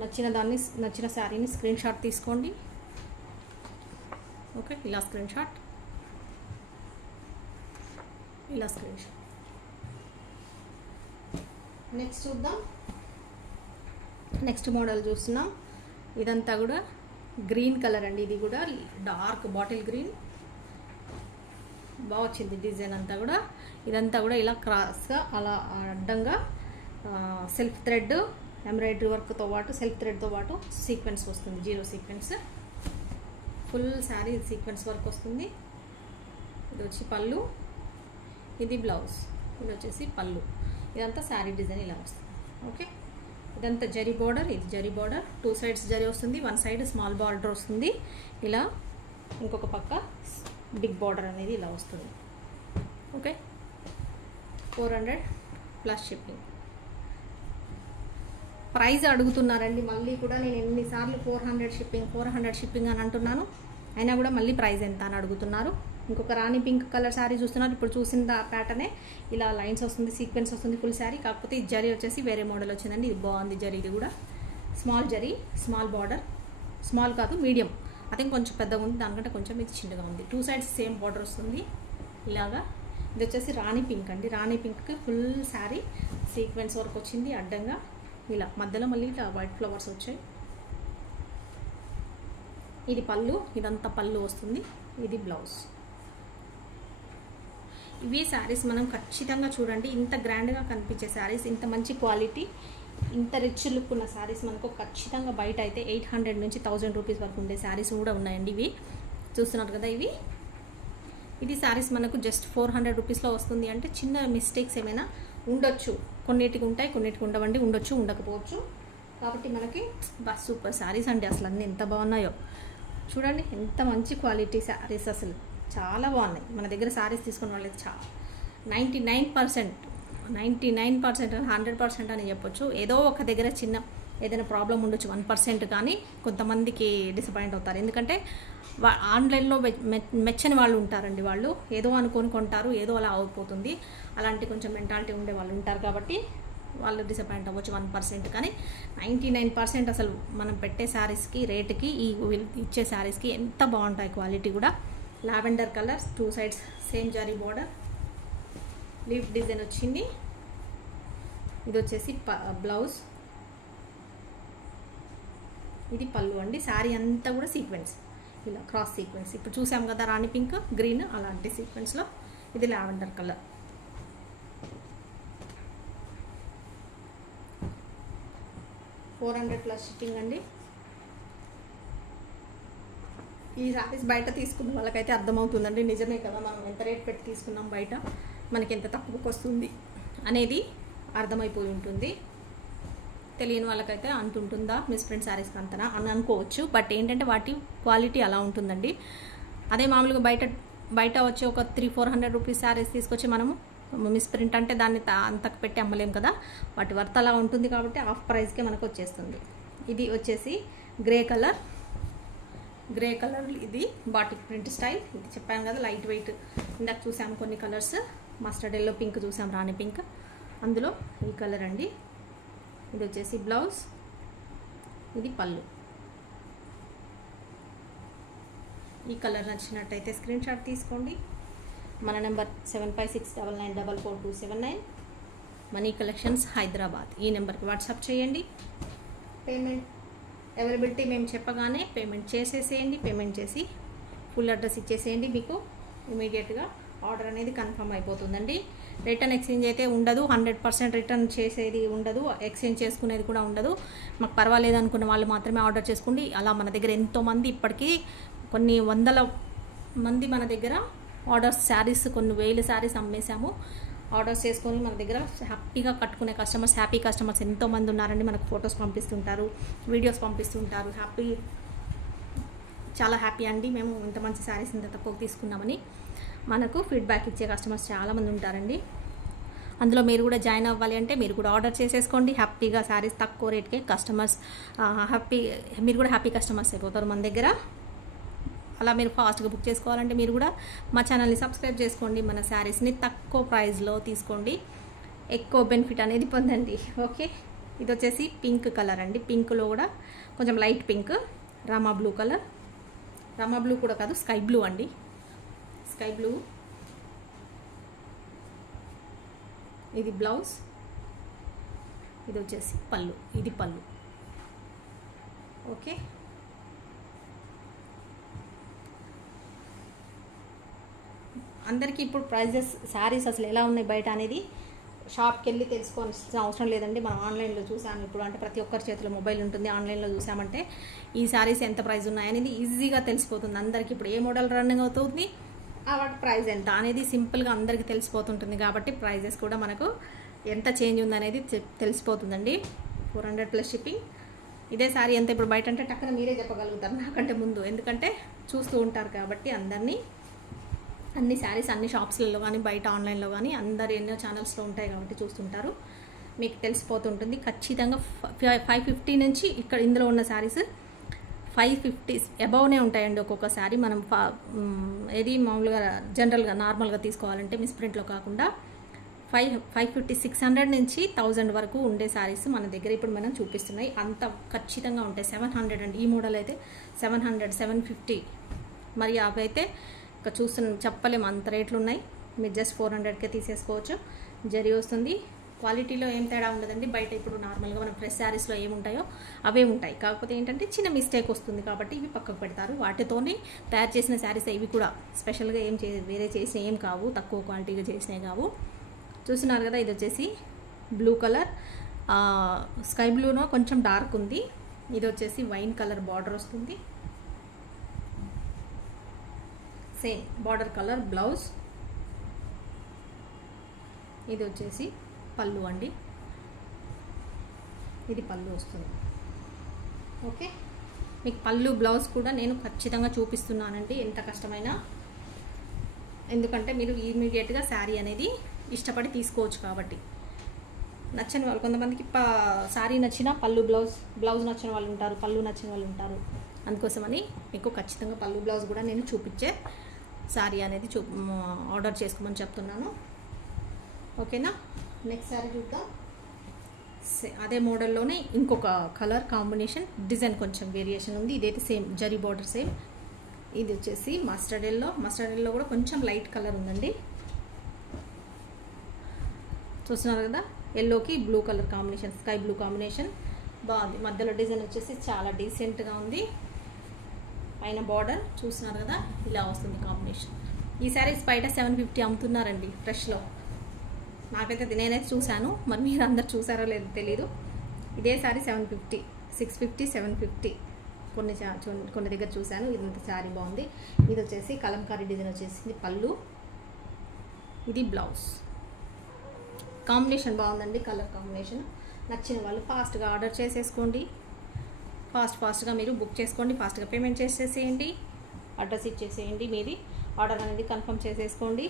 నచ్చిన శారీని స్క్రీన్ షాట్ తీసుకోండి. ఓకే, ఇలా స్క్రీన్ షాట్. నెక్స్ట్ చూద్దాం. నెక్స్ట్ మోడల్ చూస్తున్నాం. ఇదంతా కూడా గ్రీన్ కలర్ అండి. ఇది కూడా డార్క్ బాటిల్ గ్రీన్, బాగా వచ్చింది డిజైన్ అంతా కూడా. ఇదంతా కూడా ఇలా క్రాస్గా అలా అడ్డంగా సెల్ఫ్ థ్రెడ్ ఎంబ్రాయిడరీ వర్క్తో పాటు సెల్ఫ్ థ్రెడ్తో పాటు సీక్వెన్స్ వస్తుంది, 0 sequence. Full sari sequence work వస్తుంది. ఇది వచ్చి పళ్ళు, ఇది బ్లౌజ్. ఇది వచ్చేసి పళ్ళు. ఇదంతా శారీ డిజైన్ ఇలా వస్తుంది. ఓకే, ఇదంతా జరీ బార్డర్, ఇది జరీ బార్డర్. 2 సైడ్స్ జరీ వస్తుంది, 1 సైడ్ స్మాల్ బార్డర్ వస్తుంది. ఇలా ఇంకొక పక్క బిగ్ బార్డర్ అనేది ఇలా వస్తుంది. Okay, 400 plus shipping. ప్రైస్ అడుగుతున్నారండి మళ్ళీ కూడా. నేను ఎన్నిసార్లు 400 షిప్పింగ్ అని అంటున్నాను, అయినా కూడా మళ్ళీ ప్రైస్ ఎంత అని అడుగుతున్నారు. ఇంకొక రాణి పింక్ కలర్ శారీ చూస్తున్నారు. ఇప్పుడు చూసిన ప్యాటర్నే ఇలా లైన్స్ వస్తుంది, సీక్వెన్స్ వస్తుంది ఫుల్ శారీ. కాకపోతే ఈ జరీ వచ్చేసి వేరే మోడల్ వచ్చిందండి. ఇది బాగుంది జరీ. ఇది కూడా small zari, small border. Small కాదు, మీడియం. అదే కొంచెం పెద్దగా ఉంది, దానికంటే కొంచెం ఇది చిన్నగా ఉంది. 2 సైడ్స్ సేమ్ బార్డర్ వస్తుంది ఇలాగా. ఇది వచ్చేసి రాణి పింక్ అండి. రాణి పింక్కి ఫుల్ శారీ సీక్వెన్స్ వర్క్ వచ్చింది అడ్డంగా. ఇలా మధ్యలో మళ్ళీ ఇట్లా వైట్ ఫ్లవర్స్ వచ్చాయి. ఇది పళ్ళు, ఇదంతా పళ్ళు వస్తుంది. ఇది బ్లౌజ్. ఇవి శారీస్ మనం ఖచ్చితంగా చూడండి, ఇంత గ్రాండ్గా కనిపించే శారీస్, ఇంత మంచి క్వాలిటీ, ఇంత రిచ్ లుక్ ఉన్న శారీస్ మనకు ఖచ్చితంగా బయట అయితే 800 నుంచి 1000 రూపీస్ వరకు ఉండే శారీస్ కూడా ఉన్నాయండి. ఇవి చూస్తున్నారు కదా. ఇది శారీస్ మనకు జస్ట్ 400 రూపీస్లో వస్తుంది. అంటే చిన్న మిస్టేక్స్ ఏమైనా ఉండొచ్చు, కొన్నిటికి ఉంటాయి, కొన్నిటికి ఉండవండి, ఉండొచ్చు, ఉండకపోవచ్చు. కాబట్టి మనకి బస్ సూపర్ శారీస్ అండి. అసలు అన్నీ ఎంత బాగున్నాయో చూడండి, ఎంత మంచి క్వాలిటీ శారీస్, అసలు చాలా బాగున్నాయి. మన దగ్గర శారీస్ తీసుకున్న వాళ్ళకి 99% 100% అని చెప్పొచ్చు. ఏదో ఒక దగ్గర చిన్న ఏదైనా ప్రాబ్లం ఉండొచ్చు, 1% కానీ కొంతమందికి డిసప్పాయింట్ అవుతారు. ఎందుకంటే ఆన్లైన్లో మెచ్చని వాళ్ళు ఉంటారండి. వాళ్ళు ఏదో అనుకొని కొంటారు, ఏదో అలా అయిపోతుంది. అలాంటి కొంచెం మెంటాలిటీ ఉండే వాళ్ళు ఉంటారు. కాబట్టి వాళ్ళు డిసప్పాయింట్ అవ్వచ్చు 1%. కానీ 99% అసలు మనం పెట్టే శారీస్కి రేటుకి ఈ ఇచ్చే శారీస్కి ఎంత బాగుంటాయి క్వాలిటీ కూడా. Lavender colour, 2 sides same zari border, leaf design వచ్చింది. ఇది వచ్చేసి బ్లౌజ్, ఇది పళ్ళు అండి. శారీ అంతా కూడా సీక్వెన్స్, ఇలా క్రాస్ సీక్వెన్స్. ఇప్పుడు చూసాం కదా రాణి పింక్, గ్రీన్, అలాంటి సీక్వెన్స్లో. ఇది లావెండర్ కలర్. 400 ప్లస్ షిప్పింగ్ అండి. ఈ శారీస్ బయట తీసుకున్న వాళ్ళకైతే అర్థమవుతుందండి, నిజమే కదా మనం ఎంత రేట్ పెట్టి తీసుకున్నాం బయట మనకి ఎంత తక్కువకి వస్తుంది అనేది అర్థమైపోయి ఉంటుంది. తెలియని వాళ్ళకైతే అంటుంటుందా మిస్ ప్రింట్ శారీస్కి అంతనా అని అనుకోవచ్చు. బట్ ఏంటంటే వాటి క్వాలిటీ అలా ఉంటుందండి. అదే మామూలుగా బయట వచ్చి ఒక 300-400 రూపీస్ శారీస్ తీసుకొచ్చి మనము మిస్ ప్రింట్ అంటే దాన్ని అంతకు పెట్టి అమ్మలేం కదా, వాటి వర్త్ అలా ఉంటుంది కాబట్టి ఆఫ్ ప్రైస్కే మనకు వచ్చేస్తుంది. ఇది వచ్చేసి గ్రే కలర్ ఇది బాటిక్ ప్రింట్ స్టైల్. ఇది చెప్పాను కదా లైట్ వెయిట్. ఇందాక చూసాము కొన్ని కలర్స్, మస్టర్డ్ ఎల్లో, పింక్ చూసాం, రాణి పింక్, అందులో ఈ కలర్ అండి. ఇది వచ్చేసి బ్లౌజ్, ఇది పళ్ళు. ఈ కలర్ నచ్చినట్టయితే స్క్రీన్ షాట్ తీసుకోండి. మన నెంబర్ 7569944279, మనీ కలెక్షన్స్ హైదరాబాద్. ఈ నెంబర్కి వాట్సాప్ చేయండి. పేమెంట్ అవైలబిలిటీ మేము చెప్పగానే పేమెంట్ చేసేసేయండి. పేమెంట్ చేసి ఫుల్ అడ్రస్ ఇచ్చేసేయండి. మీకు ఇమీడియట్గా ఆర్డర్ అనేది కన్ఫర్మ్ అయిపోతుందండి. రిటర్న్ ఎక్స్చేంజ్ అయితే ఉండదు, 100% రిటర్న్ చేసేది ఉండదు, ఎక్స్చేంజ్ చేసుకునేది కూడా ఉండదు. మాకు పర్వాలేదు అనుకున్న వాళ్ళు మాత్రమే ఆర్డర్ చేసుకోండి. అలా మన దగ్గర ఎంతోమంది, ఇప్పటికీ కొన్ని వందల మంది మన దగ్గర ఆర్డర్స్, శారీస్ కొన్ని వేల శారీస్ అమ్మేశాము. ఆర్డర్స్ చేసుకొని మన దగ్గర హ్యాపీగా కట్టుకునే కస్టమర్స్, హ్యాపీ కస్టమర్స్ ఎంతోమంది ఉన్నారండి. మనకు ఫొటోస్ పంపిస్తుంటారు, వీడియోస్ పంపిస్తుంటారు. చాలా హ్యాపీ అండి మేము ఇంత మంచి శారీస్ ఇంత తక్కువ తీసుకున్నామని మనకు ఫీడ్బ్యాక్ ఇచ్చే కస్టమర్స్ చాలామంది ఉంటారండి. అందులో మీరు కూడా జాయిన్ అవ్వాలి అంటే మీరు కూడా ఆర్డర్ చేసేసుకోండి. హ్యాపీగా శారీస్ తక్కువ రేట్కే కస్టమర్స్ మీరు కూడా హ్యాపీ కస్టమర్స్ అయిపోతారు మన దగ్గర. అలా మీరు ఫాస్ట్గా బుక్ చేసుకోవాలంటే మీరు కూడా మా ఛానల్ని సబ్స్క్రైబ్ చేసుకోండి. మన శారీస్ని తక్కువ ప్రైస్లో తీసుకోండి, ఎక్కువ బెనిఫిట్ అనేది పొందండి. ఓకే, ఇది వచ్చేసి పింక్ కలర్ అండి. పింక్లో కూడా కొంచెం light pink, Rama blue colour, Rama blue కూడా కాదు, స్కై బ్లూ అండి, స్కై బ్లూ. ఇది బ్లౌజ్, ఇది వచ్చేసి పళ్ళు, ఇది పళ్ళు. ఓకే, అందరికీ ఇప్పుడు ప్రైజెస్ శారీస్ అసలు ఎలా ఉన్నాయి బయట అనేది షాప్కి వెళ్ళి తెలుసుకోవాల్సిన అవసరం లేదండి. మనం ఆన్లైన్లో చూసాము ఇప్పుడు, అంటే ప్రతి ఒక్కరి చేతిలో మొబైల్ ఉంటుంది. ఆన్లైన్లో చూసామంటే ఈ శారీస్ ఎంత ప్రైస్ ఉన్నాయనేది ఈజీగా తెలిసిపోతుంది అందరికీ. ఇప్పుడు ఏ మోడల్ రన్నింగ్ అవుతుంది, వాటి ప్రైస్ ఎంత అనేది సింపుల్గా అందరికీ తెలిసిపోతుంటుంది. కాబట్టి ప్రైజెస్ కూడా మనకు ఎంత చేంజ్ ఉందనేది తెలిసిపోతుందండి. 400 ప్లస్ షిప్పింగ్. ఇదే శారీ ఎంత ఇప్పుడు బయట అంటే టక్కన మీరే చెప్పగలుగుతారు నాకంటే ముందు, ఎందుకంటే చూస్తూ ఉంటారు కాబట్టి అన్ని శారీస్ అన్ని షాప్స్లలో కానీ బయట ఆన్లైన్లో కానీ అందరు ఎన్నో ఛానల్స్లో ఉంటాయి కాబట్టి చూస్తుంటారు, మీకు తెలిసిపోతుంటుంది. ఖచ్చితంగా 550 నుంచి ఇక్కడ ఇందులో ఉన్న శారీస్ 550 అబౌవ్నే ఉంటాయండి ఒక్కొక్క శారీ. మనం ఏది మామూలుగా జనరల్గా నార్మల్గా తీసుకోవాలంటే మిస్ ప్రింట్లో కాకుండా 550, 600 నుంచి 1000 వరకు ఉండే శారీస్ మన దగ్గర ఇప్పుడు మనం చూపిస్తున్నాయి. అంత ఖచ్చితంగా ఉంటాయి. 700 అండి, ఈ మోడల్ అయితే 700, 750. మరి అవి అయితే ఇంకా చెప్పలేము అంత రేట్లు ఉన్నాయి. మీరు జస్ట్ 400కే తీసేసుకోవచ్చు. జరీ వస్తుంది. క్వాలిటీలో ఏం తేడా ఉండదండి. బయట ఇప్పుడు నార్మల్గా మనం ఫ్రెష్ శారీస్లో ఏముంటాయో అవే ఉంటాయి. కాకపోతే ఏంటంటే చిన్న మిస్టేక్ వస్తుంది కాబట్టి ఇవి పక్కకు పెడతారు. వాటితోనే తయారు చేసిన శారీస్ ఇవి కూడా స్పెషల్గా వేరే చేసిన ఏం కావు, తక్కువ క్వాలిటీగా చేసినవి కావు. చూస్తున్నారు కదా, ఇది వచ్చేసి బ్లూ కలర్, స్కై బ్లూలో కొంచెం డార్క్ ఉంది. ఇది వచ్చేసి వైన్ కలర్ బార్డర్ వస్తుంది, సేమ్ బార్డర్ కలర్ బ్లౌజ్. ఇది వచ్చేసి పళ్ళు అండి, ఇది పళ్ళు వస్తుంది. ఓకే, మీకు పళ్ళు బ్లౌజ్ కూడా నేను ఖచ్చితంగా చూపిస్తున్నానండి ఎంత కష్టమైనా, ఎందుకంటే మీరు ఇమీడియట్గా శారీ అనేది ఇష్టపడి తీసుకోవచ్చు కాబట్టి. నచ్చని వాళ్ళు కొంతమందికి శారీ నచ్చిన పళ్ళు బ్లౌజ్ నచ్చిన వాళ్ళు ఉంటారు, పళ్ళు నచ్చిన వాళ్ళు ఉంటారు. అందుకోసమని మీకు ఖచ్చితంగా పళ్ళు బ్లౌజ్ కూడా నేను చూపించే శారీ అనేది ఆర్డర్ చేసుకోమని చెప్తున్నాను. ఓకేనా, నెక్స్ట్ శారీ చూద్దాం. అదే మోడల్లోనే ఇంకొక కలర్ కాంబినేషన్, డిజైన్ కొంచెం వేరియేషన్ ఉంది. ఇదైతే సేమ్ జరీ బార్డర్ సేమ్. ఇది వచ్చేసి మస్టర్డ్ ఎల్లో కూడా కొంచెం లైట్ కలర్ ఉందండి. చూస్తున్నారు కదా, ఎల్లోకి blue colour combination, sky blue combination బాగుంది. మధ్యలో డిజైన్ వచ్చేసి చాలా డీసెంట్గా ఉంది. పైన బార్డర్ చూస్తున్నారు కదా, ఇలా వస్తుంది కాంబినేషన్. ఈ శారీస్ బయట 750 అమ్ముతున్నారండి ఫ్రెష్లో. నేనైతే చూశాను, మరి మీరు అందరు చూసారో లేదో తెలీదు. ఇదే శారీ 750 650 750 కొన్ని దగ్గర చూశాను. ఇదంతా శారీ బాగుంది. ఇది వచ్చేసి కలంకారీ డిజైన్ వచ్చేసింది పళ్ళు, ఇది బ్లౌజ్. కాంబినేషన్ బాగుందండి, కలర్ కాంబినేషన్. నచ్చిన వాళ్ళు ఫాస్ట్గా ఆర్డర్ చేసేసుకోండి. ఫాస్ట్గా మీరు బుక్ చేసుకోండి, ఫాస్ట్గా పేమెంట్ చేసేసేయండి, అడ్రస్ ఇచ్చేసేయండి, మీది ఆర్డర్ అనేది కన్ఫర్మ్ చేసేసుకోండి.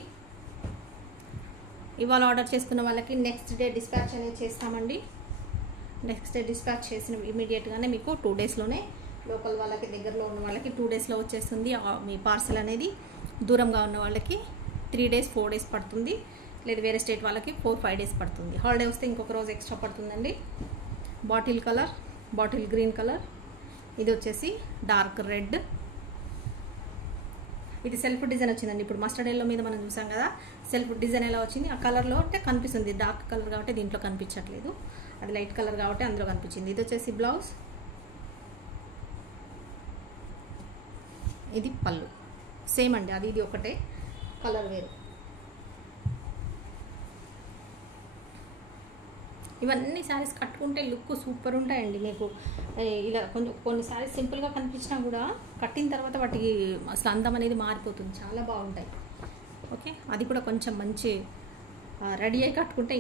ఇవాళ ఆర్డర్ చేసుకున్న వాళ్ళకి నెక్స్ట్ డే డిస్పాచ్ అనేది చేస్తామండి. నెక్స్ట్ డే డిస్పాచ్ చేసిన ఇమీడియట్గానే మీకు 2 డేస్లోనే, లోకల్ వాళ్ళకి దగ్గరలో ఉన్న వాళ్ళకి 2 డేస్లో వచ్చేస్తుంది మీ పార్సల్ అనేది. దూరంగా ఉన్న వాళ్ళకి 3 డేస్ 4 డేస్ పడుతుంది. లేదు వేరే స్టేట్ వాళ్ళకి 4-5 డేస్ పడుతుంది. హాలిడే వస్తే ఇంకొక రోజు ఎక్స్ట్రా పడుతుందండి. Bottle colour, bottle green colour, ఇది వచ్చేసి డార్క్ రెడ్. ఇది సెల్ఫ్ డిజైన్ వచ్చిందండి. ఇప్పుడు మస్టర్డ్ ఎల్లో మీద మనం చూసాం కదా, సెల్ఫ్ డిజైన్ ఎలా వచ్చింది ఆ కలర్లో అంటే కనిపిస్తుంది. డార్క్ కలర్ కాబట్టి దీంట్లో కనిపించట్లేదు, అది లైట్ కలర్ కాబట్టి అందులో కనిపించింది. ఇది వచ్చేసి బ్లౌజ్, ఇది పళ్ళు. సేమ్ అండి, అది ఇది ఒకటే, కలర్ వేరు. ఇవన్నీ శారీస్ కట్టుకుంటే లుక్ సూపర్ ఉంటాయండి. మీకు ఇలా కొన్ని శారీస్ సింపుల్గా కనిపించినా కూడా కట్టిన తర్వాత వాటికి అసలు అందం అనేది మారిపోతుంది, చాలా బాగుంటాయి. ఓకే, అది కూడా కొంచెం మంచి రెడీ అయ్యి కట్టుకుంటే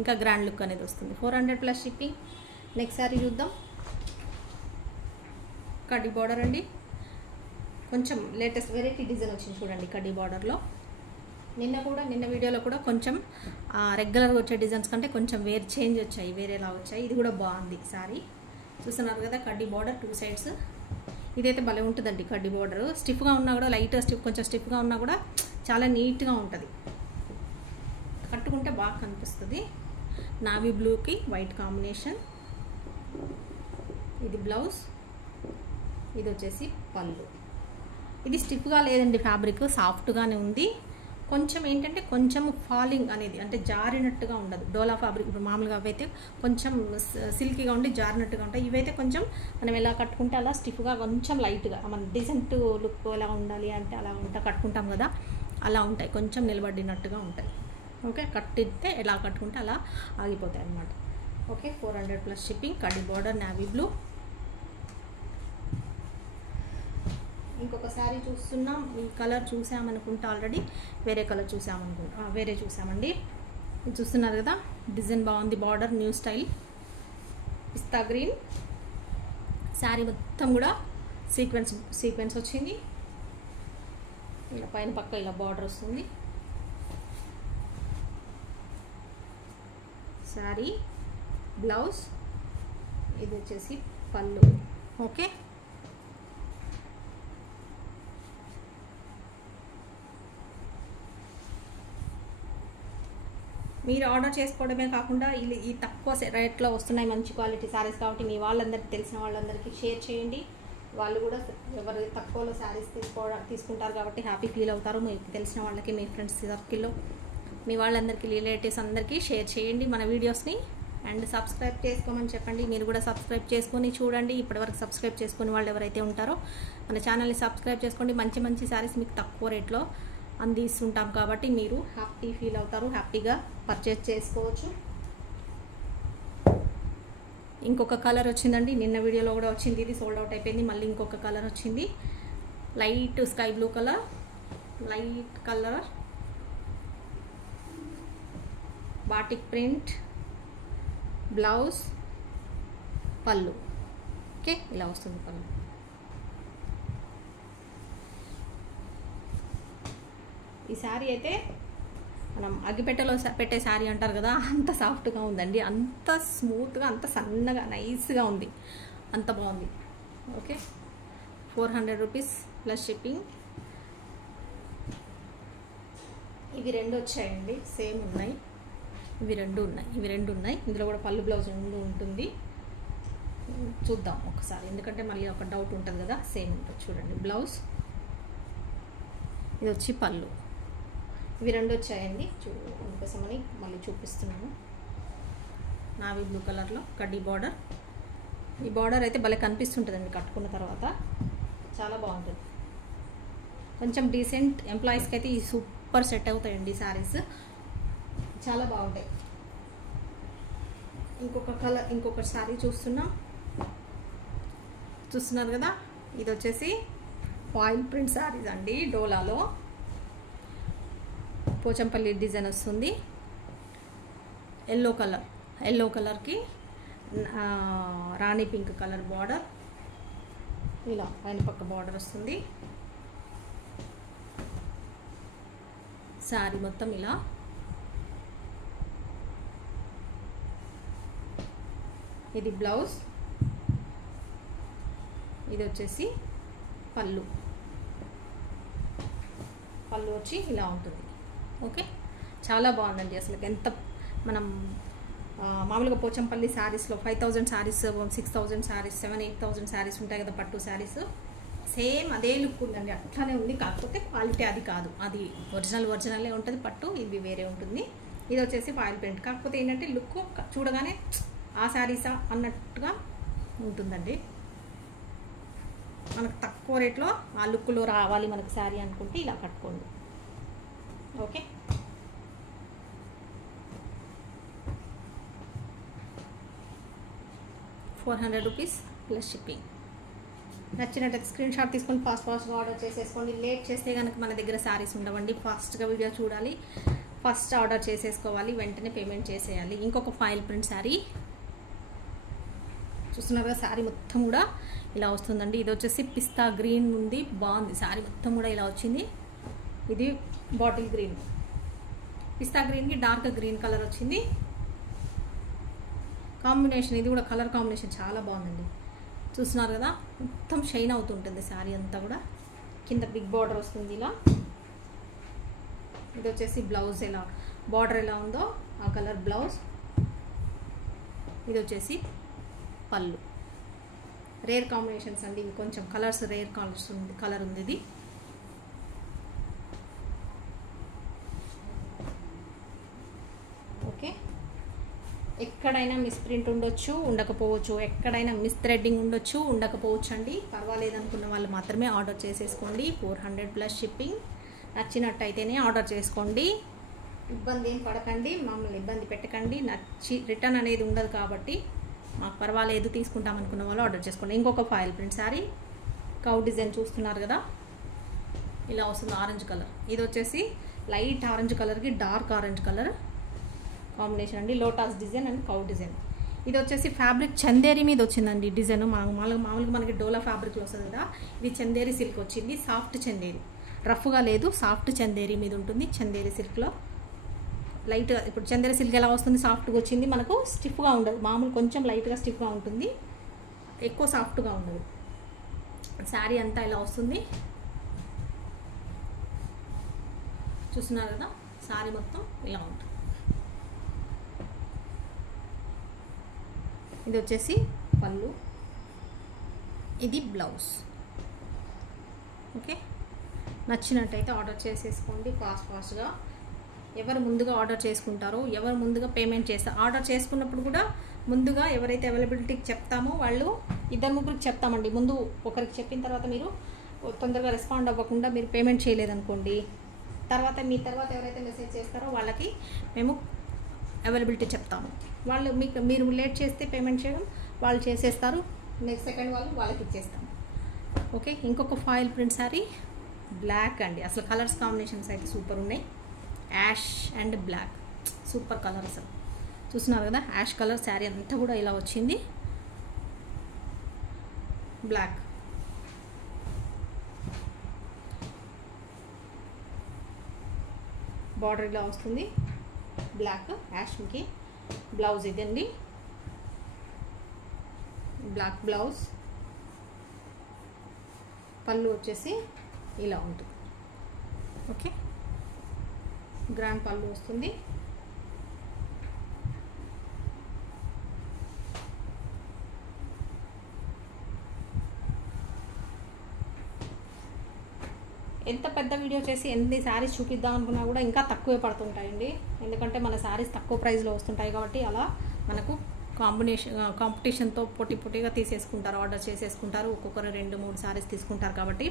ఇంకా గ్రాండ్ లుక్ అనేది వస్తుంది. 400+ షిప్పింగ్. నెక్స్ట్ శారీ చూద్దాం. కడ్డీ బార్డర్ అండి, కొంచెం లేటెస్ట్ వెరైటీ డిజైన్ వచ్చింది చూడండి కడ్డీ బార్డర్లో. నిన్న వీడియోలో కూడా కొంచెం రెగ్యులర్గా వచ్చే డిజైన్స్ కంటే కొంచెం చేంజ్ వచ్చాయి, వేరేలా వచ్చాయి. ఇది కూడా బాగుంది శారీ. చూస్తున్నారు కదా, కడ్డీ బార్డర్ 2 సైడ్స్. ఇదైతే భలే ఉంటుందండి కడ్డీ బార్డర్. స్టిఫ్గా ఉన్నా కూడా, లైట్గా కొంచెం స్టిఫ్గా ఉన్నా కూడా చాలా నీట్గా ఉంటుంది, కట్టుకుంటే బాగా కనిపిస్తుంది. నావీ బ్లూకి వైట్ కాంబినేషన్. ఇది బ్లౌజ్, ఇది వచ్చేసి పళ్ళు. ఇది స్టిఫ్గా లేదండి, ఫ్యాబ్రిక్ సాఫ్ట్గానే ఉంది. కొంచెం ఏంటంటే కొంచెం ఫాలింగ్ అనేది, అంటే జారినట్టుగా ఉండదు. డోలా ఫ్యాబ్రిక్ ఇప్పుడు మామూలుగా అవైతే కొంచెం సిల్కీగా ఉండి జారినట్టుగా ఉంటాయి. ఇవైతే కొంచెం మనం ఎలా కట్టుకుంటే అలా స్టిఫ్గా, కొంచెం లైట్గా, మన డీసెంట్ లుక్ ఎలా ఉండాలి అంటే అలా కట్టుకుంటాం కదా, అలా ఉంటాయి. కొంచెం నిలబడినట్టుగా ఉంటాయి. ఓకే, కట్టితే ఎలా కట్టుకుంటే అలా ఆగిపోతాయి అన్నమాట. Okay, 400+ shipping. కడ్డీ బార్డర్ నావీ బ్లూ. ఇంకొక శారీ చూస్తున్నాం. ఈ కలర్ చూసామనుకుంటా, ఆల్రెడీ వేరే కలర్ చూసామండి. ఇది చూస్తున్నారు కదా, డిజైన్ బాగుంది. బార్డర్ న్యూ స్టైల్ పిస్తా గ్రీన్. శారీ మొత్తం కూడా సీక్వెన్స్ వచ్చింది. ఇలా పైన పక్క ఇలా బార్డర్ వస్తుంది. శారీ బ్లౌజ్, ఇది వచ్చేసి పళ్ళు. ఓకే, మీరు ఆర్డర్ చేసుకోవడమే కాకుండా ఈ తక్కువ రేట్లో వస్తున్నాయి మంచి క్వాలిటీ శారీస్ కాబట్టి మీ వాళ్ళందరికీ, తెలిసిన వాళ్ళందరికీ షేర్ చేయండి. వాళ్ళు కూడా ఎవరు తక్కువలో శారీస్ తీసుకుంటారు కాబట్టి హ్యాపీ ఫీల్ అవుతారు. మీకు తెలిసిన వాళ్ళకి, మీ ఫ్రెండ్స్ సర్కిల్లో మీ వాళ్ళందరికీ, రిలేటివ్స్ అందరికీ షేర్ చేయండి మన వీడియోస్ని. అండ్ సబ్స్క్రైబ్ చేసుకోమని చెప్పండి. మీరు కూడా సబ్స్క్రైబ్ చేసుకొని చూడండి. ఇప్పటివరకు సబ్స్క్రైబ్ చేసుకుని వాళ్ళు ఎవరైతే ఉంటారో మన ఛానల్ని సబ్స్క్రైబ్ చేసుకోండి. మంచి శారీస్ మీకు తక్కువ రేట్లో అందిస్తుంటాం కాబట్టి మీరు హ్యాపీ ఫీల్ అవుతారు, హ్యాపీగా పర్చేస్ చేసుకోవచ్చు. ఇంకొక కలర్ వచ్చిందండి, నిన్న వీడియోలో కూడా వచ్చింది. ఇది సోల్డ్ అవుట్ అయిపోయింది. మళ్ళీ ఇంకొక కలర్ వచ్చింది, light sky blue colour, light colour, batik print, blouse, పళ్ళు. ఓకే, ఇలా వస్తుంది పళ్ళు. ఈ శారీ అయితే మనం అగ్గిపెట్టెలో పెట్టే శారీ అంటారు కదా, అంత సాఫ్ట్గా ఉందండి, అంత స్మూత్గా, అంత సన్నగా, నైస్గా ఉంది, అంత బాగుంది. Okay, 400 rupees plus shipping. ఇవి 2 వచ్చాయండి, సేమ్ ఉన్నాయి. ఇవి రెండు ఉన్నాయి. ఇందులో కూడా పళ్ళు బ్లౌజ్ ఉంటుంది. చూద్దాం ఒకసారి, ఎందుకంటే మళ్ళీ ఒక డౌట్ ఉంటుంది కదా. సేమ్ ఉంటుంది చూడండి, బ్లౌజ్, ఇది వచ్చి పళ్ళు. ఇవి 2 వచ్చాయండి, అందుకోసమని మళ్ళీ చూపిస్తున్నాను. నావీ బ్లూ కలర్లో కడ్డీ బార్డర్. ఈ బార్డర్ అయితే భలే కనిపిస్తుంటుందండి కట్టుకున్న తర్వాత, చాలా బాగుంటుంది. కొంచెం డీసెంట్ ఎంప్లాయీస్కి అయితే ఈ సూపర్ సెట్ అవుతాయండి శారీస్, చాలా బాగుంటాయి. ఇంకొక శారీ చూస్తున్నాం. చూస్తున్నారు కదా, ఇది వచ్చేసి ఫాయిల్ ప్రింట్ శారీస్ అండి. డోలాలో పోచంపల్లి డిజైన్ వస్తుంది. ఎల్లో కలర్కి రాణి పింక్ కలర్ బార్డర్, ఇలా పైన పక్క బార్డర్ వస్తుంది. శారీ మొత్తం ఇలా ఇది బ్లౌజ్, ఇది వచ్చేసి పళ్ళు వచ్చి ఇలా ఉంటుంది. ఓకే, చాలా బాగుందండి. అసలు ఎంత మనం మామూలుగా పోచంపల్లి శారీస్లో 5000 శారీస్, 6000 శారీస్, 7-8,000 శారీస్ ఉంటాయి కదా పట్టు శారీస్, సేమ్ అదే లుక్ ఉందండి. అట్లానే ఉంది, కాకపోతే క్వాలిటీ అది కాదు, అది ఒరిజినలే ఉంటుంది పట్టు, ఇది వేరే ఉంటుంది. ఇది వచ్చేసి ఫాయిల్ ప్రింట్, కాకపోతే ఏంటంటే లుక్ చూడగానే ఆ శారీసా అన్నట్టుగా ఉంటుందండి. మనకు తక్కువ రేట్లో ఆ లుక్లో రావాలి మనకు శారీ అనుకుంటే ఇలా కట్టుకోండి. Okay, ₹400 plus shipping. నచ్చినట్టయితే స్క్రీన్ షాట్ తీసుకొని ఫాస్ట్గా ఆర్డర్ చేసేసుకోండి. లేట్ చేస్తే కనుక మన దగ్గర శారీస్ ఉండవండి. ఫాస్ట్గా వీడియో చూడాలి, ఫస్ట్ ఆర్డర్ చేసేసుకోవాలి, వెంటనే పేమెంట్ చేసేయాలి. ఇంకొక ఫాయిల్ ప్రింట్ శారీ చూస్తున్నారు కదా, శారీ మొత్తం కూడా ఇలా వస్తుందండి. ఇది వచ్చేసి పిస్తా గ్రీన్ ఉంది, బాగుంది. శారీ మొత్తం కూడా ఇలా వచ్చింది. ఇది బాటిల్ గ్రీన్, పిస్తా గ్రీన్కి డార్క్ గ్రీన్ కలర్ వచ్చింది కాంబినేషన్. ఇది కూడా కలర్ కాంబినేషన్ చాలా బాగుందండి. చూస్తున్నారు కదా, మొత్తం షైన్ అవుతుంటుంది శారీ అంతా కూడా. కింద బిగ్ బార్డర్ వస్తుంది ఇలా. ఇది వచ్చేసి బ్లౌజ్, ఎలా బార్డర్ ఎలా ఉందో ఆ కలర్ బ్లౌజ్. ఇది వచ్చేసి పళ్ళు. రేర్ కాంబినేషన్స్ అండి ఇవి, కొంచెం కలర్స్ రేర్ కలర్ ఉంది ఇది. ఓకే, ఎక్కడైనా మిస్ ప్రింట్ ఉండొచ్చు, ఉండకపోవచ్చు, ఎక్కడైనా మిస్ థ్రెడ్డింగ్ ఉండొచ్చు, ఉండకపోవచ్చు అండి. పర్వాలేదు అనుకున్న వాళ్ళు మాత్రమే ఆర్డర్ చేసేసుకోండి. 400 ప్లస్ షిప్పింగ్. నచ్చినట్టయితేనే ఆర్డర్ చేసుకోండి, ఇబ్బంది ఏం పడకండి, మమ్మల్ని ఇబ్బంది పెట్టకండి. రిటర్న్ అనేది ఉండదు కాబట్టి మాకు పర్వాలేదు తీసుకుంటాం అనుకున్న వాళ్ళు ఆర్డర్ చేసుకోండి. ఇంకొక foil print sari, cow design చూస్తున్నారు కదా, ఇలా వస్తుంది. ఆరెంజ్ కలర్, ఇది వచ్చేసి లైట్ ఆరెంజ్ కలర్కి డార్క్ ఆరెంజ్ కలర్ కాంబినేషన్ అండి. Lotus design and cow design. ఇది వచ్చేసి ఫ్యాబ్రిక్ చందేరి మీద వచ్చిందండి డిజైన్. మామూలుగా మనకి డోలా ఫ్యాబ్రిక్లో వస్తుంది కదా, ఇది చందేరి సిల్క్ వచ్చింది. సాఫ్ట్ చందేరి, రఫ్గా లేదు, సాఫ్ట్ చందేరి మీద ఉంటుంది. చందేరి సిల్క్లో లైట్, ఇప్పుడు చందేరి సిల్క్ ఎలా వస్తుంది, సాఫ్ట్గా వచ్చింది. మనకు స్టిఫ్గా ఉండదు, మామూలు కొంచెం లైట్గా స్టిఫ్గా ఉంటుంది, ఎక్కువ సాఫ్ట్గా ఉండదు. శారీ అంతా ఇలా వస్తుంది. చూస్తున్నారు కదా, శారీ మొత్తం ఇలా ఉంటుంది. ఇది వచ్చేసి పళ్ళు, ఇది బ్లౌజ్. ఓకే, నచ్చినట్టయితే ఆర్డర్ చేసేసుకోండి ఫాస్ట్గా. ఎవరు ముందుగా ఆర్డర్ చేసుకుంటారో, ఎవరు ముందుగా పేమెంట్ చేస్తారు, ఆర్డర్ చేసుకున్నప్పుడు కూడా ముందుగా ఎవరైతే అవైలబిలిటీకి చెప్తామో వాళ్ళు 2-3 చెప్తామండి. ముందు ఒకరికి చెప్పిన తర్వాత మీరు తొందరగా రెస్పాండ్ అవ్వకుండా మీరు పేమెంట్ చేయలేదనుకోండి, తర్వాత ఎవరైతే మెసేజ్ చేస్తారో వాళ్ళకి మేము అవైలబిలిటీ చెప్తాము. వాళ్ళు మీరు లేట్ చేస్తే పేమెంట్ చేయడం వాళ్ళు చేసేస్తారు, నెక్స్ట్ సెకండ్ వాళ్ళకి ఇచ్చేస్తాము. ఓకే, ఇంకొక ఫాయిల్ ప్రింట్ శారీ బ్లాక్ అండి. అసలు కలర్స్ కాంబినేషన్స్ అయితే సూపర్ ఉన్నాయి. Ash and black, super colour అసలు. చూస్తున్నారు కదా, యాష్ కలర్ శారీ అంతా కూడా ఇలా వచ్చింది. బ్లాక్, బార్డర్ ఇలా వస్తుంది. బ్లాక్ యాష్కి బ్లౌజ్ ఇదండి, బ్లాక్ బ్లౌజ్. పళ్ళు వచ్చేసి ఇలా ఉంటుంది. ఓకే, గ్రాండ్ పళ్ళు వస్తుంది. ఎంత పెద్ద వీడియో చేసి ఎన్ని శారీస్ చూపిద్దాం అనుకున్నా కూడా ఇంకా తక్కువే పడుతుంటాయండి. ఎందుకంటే మన శారీస్ తక్కువ ప్రైస్లో వస్తుంటాయి కాబట్టి అలా మనకు కాంపిటీషన్తో పోటీగా తీసేసుకుంటారు, ఆర్డర్ చేసేసుకుంటారు. ఒక్కొక్కరు 2-3 శారీస్ తీసుకుంటారు కాబట్టి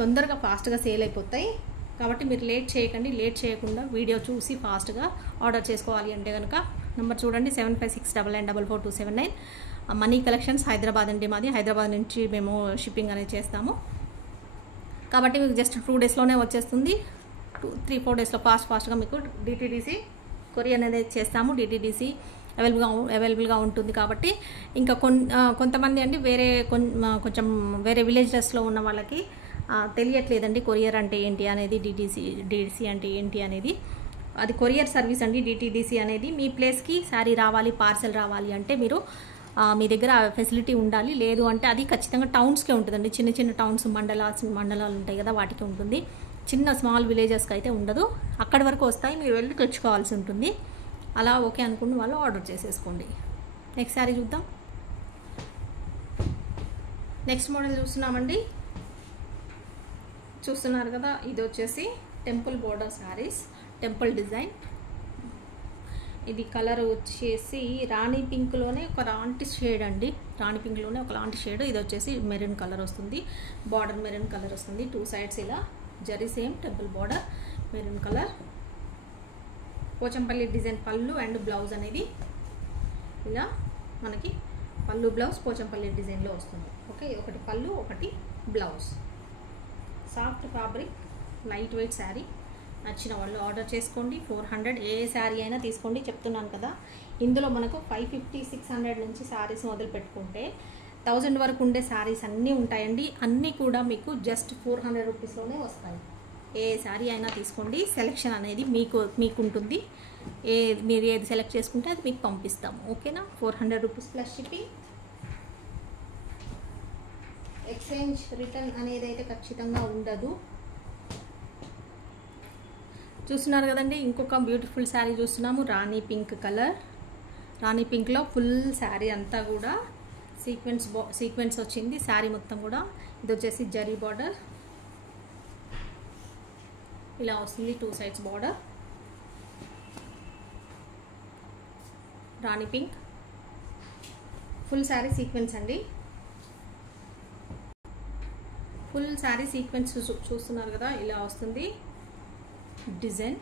తొందరగా ఫాస్ట్గా సేల్ అయిపోతాయి. కాబట్టి మీరు లేట్ చేయకండి. లేట్ చేయకుండా వీడియో చూసి ఫాస్ట్గా ఆర్డర్ చేసుకోవాలి అంటే కనుక నెంబర్ చూడండి, 7569444279. మనీ కలెక్షన్స్ హైదరాబాద్ అండి మాది. హైదరాబాద్ నుంచి మేము షిప్పింగ్ అనేది చేస్తాము. కాబట్టి మీకు జస్ట్ 2 డేస్లోనే వచ్చేస్తుంది. 3-4 డేస్లో ఫాస్ట్గా మీకు డిటీడీసీ కొరియర్ అనేది చేస్తాము. డిటీడీసీ అవైలబుల్గా ఉంటుంది. కాబట్టి ఇంకా కొంతమంది అండి కొంచెం వేరే విలేజెస్లో ఉన్న వాళ్ళకి తెలియట్లేదండి కొరియర్ అంటే ఏంటి అనేది, డిటీసీ అంటే ఏంటి అనేది. అది కొరియర్ సర్వీస్ అండి. డిటీడీసీ అనేది మీ ప్లేస్కి శారీ రావాలి, పార్సెల్ రావాలి అంటే మీరు మీ దగ్గర ఫెసిలిటీ ఉండాలి. లేదు అంటే అది ఖచ్చితంగా టౌన్స్కే ఉంటుందండి. చిన్న చిన్న టౌన్స్, మండలాలు ఉంటాయి కదా, వాటికి ఉంటుంది. చిన్న స్మాల్ విలేజెస్కి అయితే ఉండదు. అక్కడి వరకు వస్తాయి, మీరు వెళ్ళి తెచ్చుకోవాల్సి ఉంటుంది. అలా ఓకే అనుకున్న వాళ్ళు ఆర్డర్ చేసేసుకోండి. నెక్స్ట్ శారీ చూద్దాం. నెక్స్ట్ మోడల్ చూస్తున్నామండి. చూస్తున్నారు కదా, ఇది వచ్చేసి temple border saris, temple design. ఇది కలర్ వచ్చేసి రాణి పింక్లోనే ఒక లాంటి షేడ్ అండి. రాణి పింక్లోనే ఒక లాంటి షేడ్. ఇది వచ్చేసి మెరూన్ కలర్ వస్తుంది, బార్డర్ మెరూన్ కలర్ వస్తుంది. 2 సైడ్స్ ఇలా zari same temple border maroon colour. Pochampally design pallu and blouse అనేది ఇలా మనకి పళ్ళు బ్లౌజ్ పోచంపల్లి డిజైన్లో వస్తుంది. ఓకే, ఒకటి పళ్ళు ఒకటి blouse. Soft fabric light weight sari. నచ్చిన వాళ్ళు ఆర్డర్ చేసుకోండి. 400 ఏ శారీ అయినా తీసుకోండి. చెప్తున్నాను కదా, ఇందులో మనకు 550-600 నుంచి శారీస్ మొదలు పెట్టుకుంటే 1000 వరకు ఉండే శారీస్ అన్నీ ఉంటాయండి. అన్నీ కూడా మీకు జస్ట్ 400 రూపీస్లోనే వస్తాయి. ఏ శారీ అయినా తీసుకోండి. సెలెక్షన్ అనేది మీకు ఉంటుంది. మీరు ఏది సెలెక్ట్ చేసుకుంటే అది మీకు పంపిస్తాము. ఓకేనా, 400 rupees plus shipping. Exchange return అనేది అయితే ఖచ్చితంగా ఉండదు. చూస్తున్నారు కదండి, ఇంకొక బ్యూటిఫుల్ శారీ చూస్తున్నాము. రాణి పింక్ కలర్. రాణి పింక్లో ఫుల్ శారీ అంతా కూడా సీక్వెన్స్ వచ్చింది శారీ మొత్తం కూడా. ఇది వచ్చేసి జరీ బార్డర్ ఇలా వస్తుంది. 2 సైడ్స్ బార్డర్. రాణి పింక్ ఫుల్ శారీ సీక్వెన్స్ అండి. ఫుల్ శారీ సీక్వెన్స్ చూస్తున్నారు కదా, ఇలా వస్తుంది డిజైన్.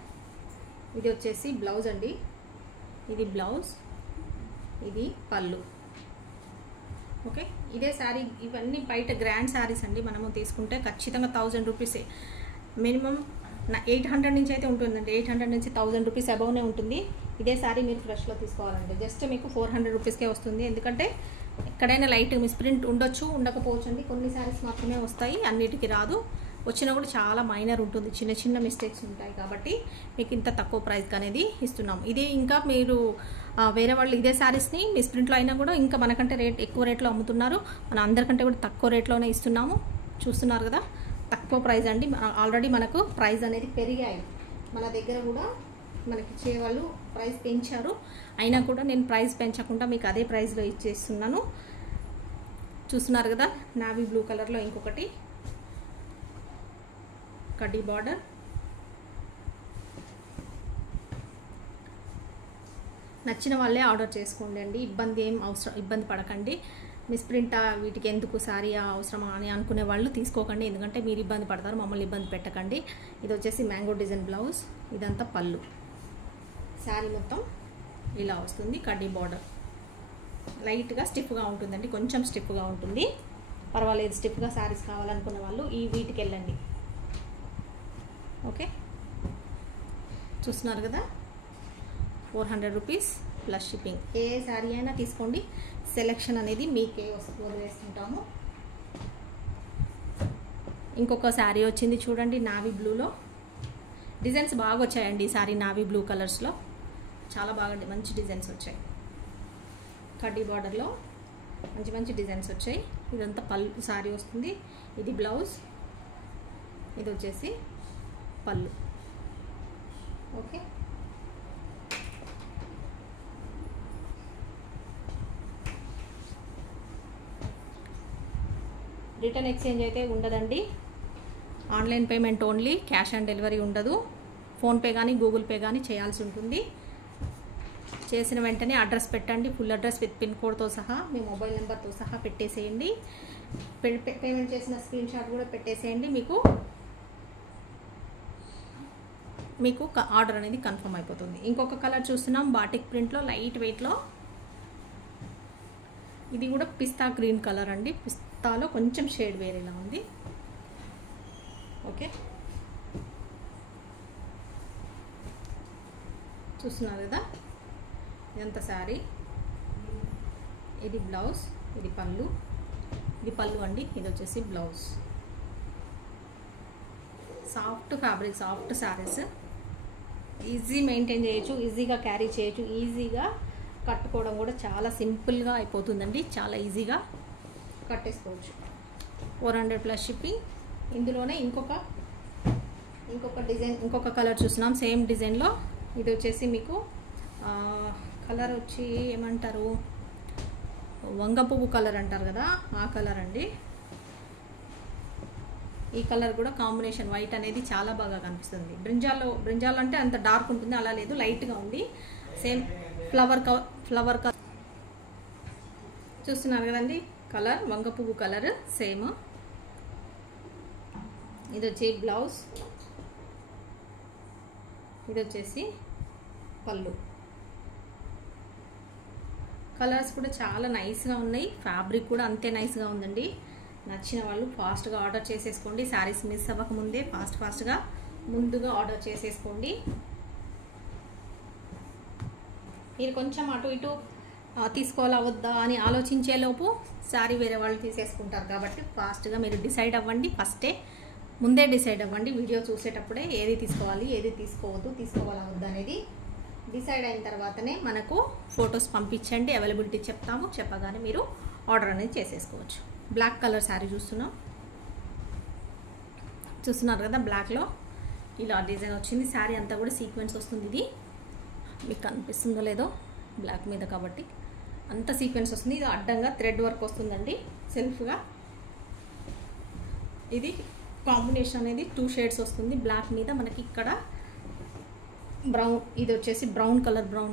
ఇది వచ్చేసి బ్లౌజ్ అండి. ఇది బ్లౌజ్, ఇది పళ్ళు. ఓకే, ఇదే శారీ. ఇవన్నీ బయట గ్రాండ్ శారీస్ అండి. మనము తీసుకుంటే ఖచ్చితంగా 1000 రూపీసే మినిమం. 800 నుంచి అయితే ఉంటుందండి. 800 నుంచి 1000 రూపీస్ అబౌవ్నే ఉంటుంది. ఇదే శారీ మీరు ఫ్రెష్లో తీసుకోవాలంటే జస్ట్ మీకు 400 రూపీస్కే వస్తుంది. ఎందుకంటే ఎక్కడైనా లైట్ మిస్ప్రింట్ ఉండొచ్చు, ఉండకపోవచ్చు అండి. కొన్ని శారీస్ మాత్రమే వస్తాయి, అన్నిటికీ రాదు. వచ్చినా కూడా చాలా మైనర్ ఉంటుంది, చిన్న చిన్న మిస్టేక్స్ ఉంటాయి. కాబట్టి మీకు ఇంత తక్కువ ప్రైస్కి అనేది ఇస్తున్నాం. ఇది ఇంకా మీరు వేరే వాళ్ళు ఇదే శారీస్ని మిస్ప్రింట్లో అయినా కూడా ఇంకా మనకంటే ఎక్కువ రేట్లో అమ్ముతున్నారు. మన అందరికంటే కూడా తక్కువ రేట్లోనే ఇస్తున్నాము. చూస్తున్నారు కదా, తక్కువ ప్రైస్ అండి. ఆల్రెడీ మనకు ప్రైస్ అనేది పెరిగాయి. మన దగ్గర కూడా మనకి ఇచ్చేవాళ్ళు ప్రైస్ పెంచారు. అయినా కూడా నేను ప్రైస్ పెంచకుండా మీకు అదే ప్రైస్లో ఇచ్చేస్తున్నాను. చూస్తున్నారు కదా, నావీ బ్లూ కలర్లో ఇంకొకటి కడ్డీ బార్డర్. నచ్చిన వాళ్ళే ఆర్డర్ చేసుకోండి అండి. ఇబ్బంది పడకండి. మిస్ప్రింట్ వీటికి ఎందుకు శారీ అవసరమా అని అనుకునే వాళ్ళు తీసుకోకండి. ఎందుకంటే మీరు ఇబ్బంది పడతారు, మమ్మల్ని ఇబ్బంది పెట్టకండి. ఇది వచ్చేసి మ్యాంగో డిజైన్ బ్లౌజ్. ఇదంతా పళ్ళు. శారీ మొత్తం ఇలా వస్తుంది. కడ్డీ బార్డర్ లైట్గా స్టిఫ్గా ఉంటుందండి, కొంచెం స్టిఫ్గా ఉంటుంది. పర్వాలేదు, స్టిఫ్గా శారీస్ కావాలనుకున్న వాళ్ళు వీటికి వెళ్ళండి. ఓకే, చూస్తున్నారు కదా, 400 రూపీస్ ప్లస్ షిప్పింగ్. ఏ శారీ అయినా తీసుకోండి. సెలెక్షన్ అనేది మీకే వదిలేస్తుంటాము. ఇంకొక శారీ వచ్చింది చూడండి, నావీ బ్లూలో. డిజైన్స్ బాగా వచ్చాయండి ఈ శారీ. నావీ బ్లూ కలర్స్లో చాలా బాగా మంచి డిజైన్స్ వచ్చాయి. కడ్డీ బార్డర్లో మంచి డిజైన్స్ వచ్చాయి. ఇదంతా పళ్ళు శారీ వస్తుంది. ఇది బ్లౌజ్, ఇది వచ్చేసి పళ్ళు. ఓకే, రిటర్న్ ఎక్స్చేంజ్ అయితే ఉండదండి. Online payment only, cash on delivery ఉండదు. ఫోన్పే కానీ గూగుల్ పే కానీ చేయాల్సి ఉంటుంది. చేసిన వెంటనే అడ్రస్ పెట్టండి, ఫుల్ అడ్రస్ విత్ పిన్ కోడ్తో సహా, మీ మొబైల్ నెంబర్తో సహా పెట్టేసేయండి. పేమెంట్ చేసిన స్క్రీన్ షాట్ కూడా పెట్టేసేయండి. మీకు ఆర్డర్ అనేది కన్ఫర్మ్ అయిపోతుంది. ఇంకొక కలర్ చూస్తున్నాం, బాటిక్ ప్రింట్లో లైట్ వెయిట్లో ఇది కూడా పిస్తా గ్రీన్ కలర్ అండి, పిస్తాలో కొంచెం షేడ్ వేరేలా ఉంది. ఓకే, చూస్తున్నారు కదా ఇదంతా శారీ. ఇది బ్లౌజ్, ఇది పళ్ళు, ఇది పళ్ళు అండి, ఇది వచ్చేసి blouse. Soft fabric, soft saris, easy maintain చేయొచ్చు, ఈజీగా క్యారీ చేయొచ్చు, ఈజీగా కట్టుకోవడం కూడా చాలా సింపుల్గా అయిపోతుందండి, చాలా ఈజీగా కట్టేసుకోవచ్చు. 400 ప్లస్ షిప్పింగ్. ఇందులోనే ఇంకొక డిజైన్, ఇంకొక కలర్ చూస్తున్నాం సేమ్ డిజైన్లో. ఇది వచ్చేసి మీకు కలర్ వచ్చి ఏమంటారు, వంగ పువ్వు కలర్ అంటారు కదా, ఆ కలర్ అండి. ఈ కలర్ కూడా కాంబినేషన్ వైట్ అనేది చాలా బాగా కనిపిస్తుంది. బ్రింజాల్ అంటే అంత డార్క్ ఉంటుంది, అలా లేదు, లైట్గా ఉంది. సేమ్ ఫ్లవర్ కలర్ చూస్తున్నారు కదండి, కలర్ వంగ పువ్వు కలర్ సేమ్. ఇది వచ్చి బ్లౌజ్, ఇది వచ్చేసి పళ్ళు. కలర్స్ కూడా చాలా నైస్గా ఉన్నాయి, ఫ్యాబ్రిక్ కూడా అంతే నైస్గా ఉందండి. నచ్చిన వాళ్ళు ఫాస్ట్గా ఆర్డర్ చేసేసుకోండి. శారీస్ మిస్ అవ్వకముందే ఫాస్ట్గా ముందుగా ఆర్డర్ చేసేసుకోండి. మీరు కొంచెం అటు ఇటు తీసుకోవాలా వద్దా అని ఆలోచించేలోపు శారీ వేరే వాళ్ళు తీసేసుకుంటారు. కాబట్టి ఫాస్ట్గా మీరు డిసైడ్ అవ్వండి, ముందే డిసైడ్ అవ్వండి. వీడియో చూసేటప్పుడే ఏది తీసుకోవాలి, ఏది తీసుకోవద్దు, తీసుకోవాలా వద్దా అనేది డిసైడ్ అయిన తర్వాతనే మనకు ఫొటోస్ పంపించండి, అవైలబిలిటీ చెప్తాము. చెప్పగానే మీరు ఆర్డర్ అనేది చేసేసుకోవచ్చు. బ్లాక్ కలర్ శారీ చూస్తున్నారు కదా, బ్లాక్లో ఇలా డిజైన్ వచ్చింది. శారీ అంతా కూడా సీక్వెన్స్ వస్తుంది. ఇది మీకు కనిపిస్తుందో లేదో, బ్లాక్ మీద కాబట్టి అంత సీక్వెన్స్ వస్తుంది. ఇది అడ్డంగా థ్రెడ్ వర్క్ వస్తుందండి, సెల్ఫ్గా. ఇది కాంబినేషన్ అనేది 2 షేడ్స్ వస్తుంది. బ్లాక్ మీద మనకి ఇక్కడ బ్రౌన్, ఇది వచ్చేసి బ్రౌన్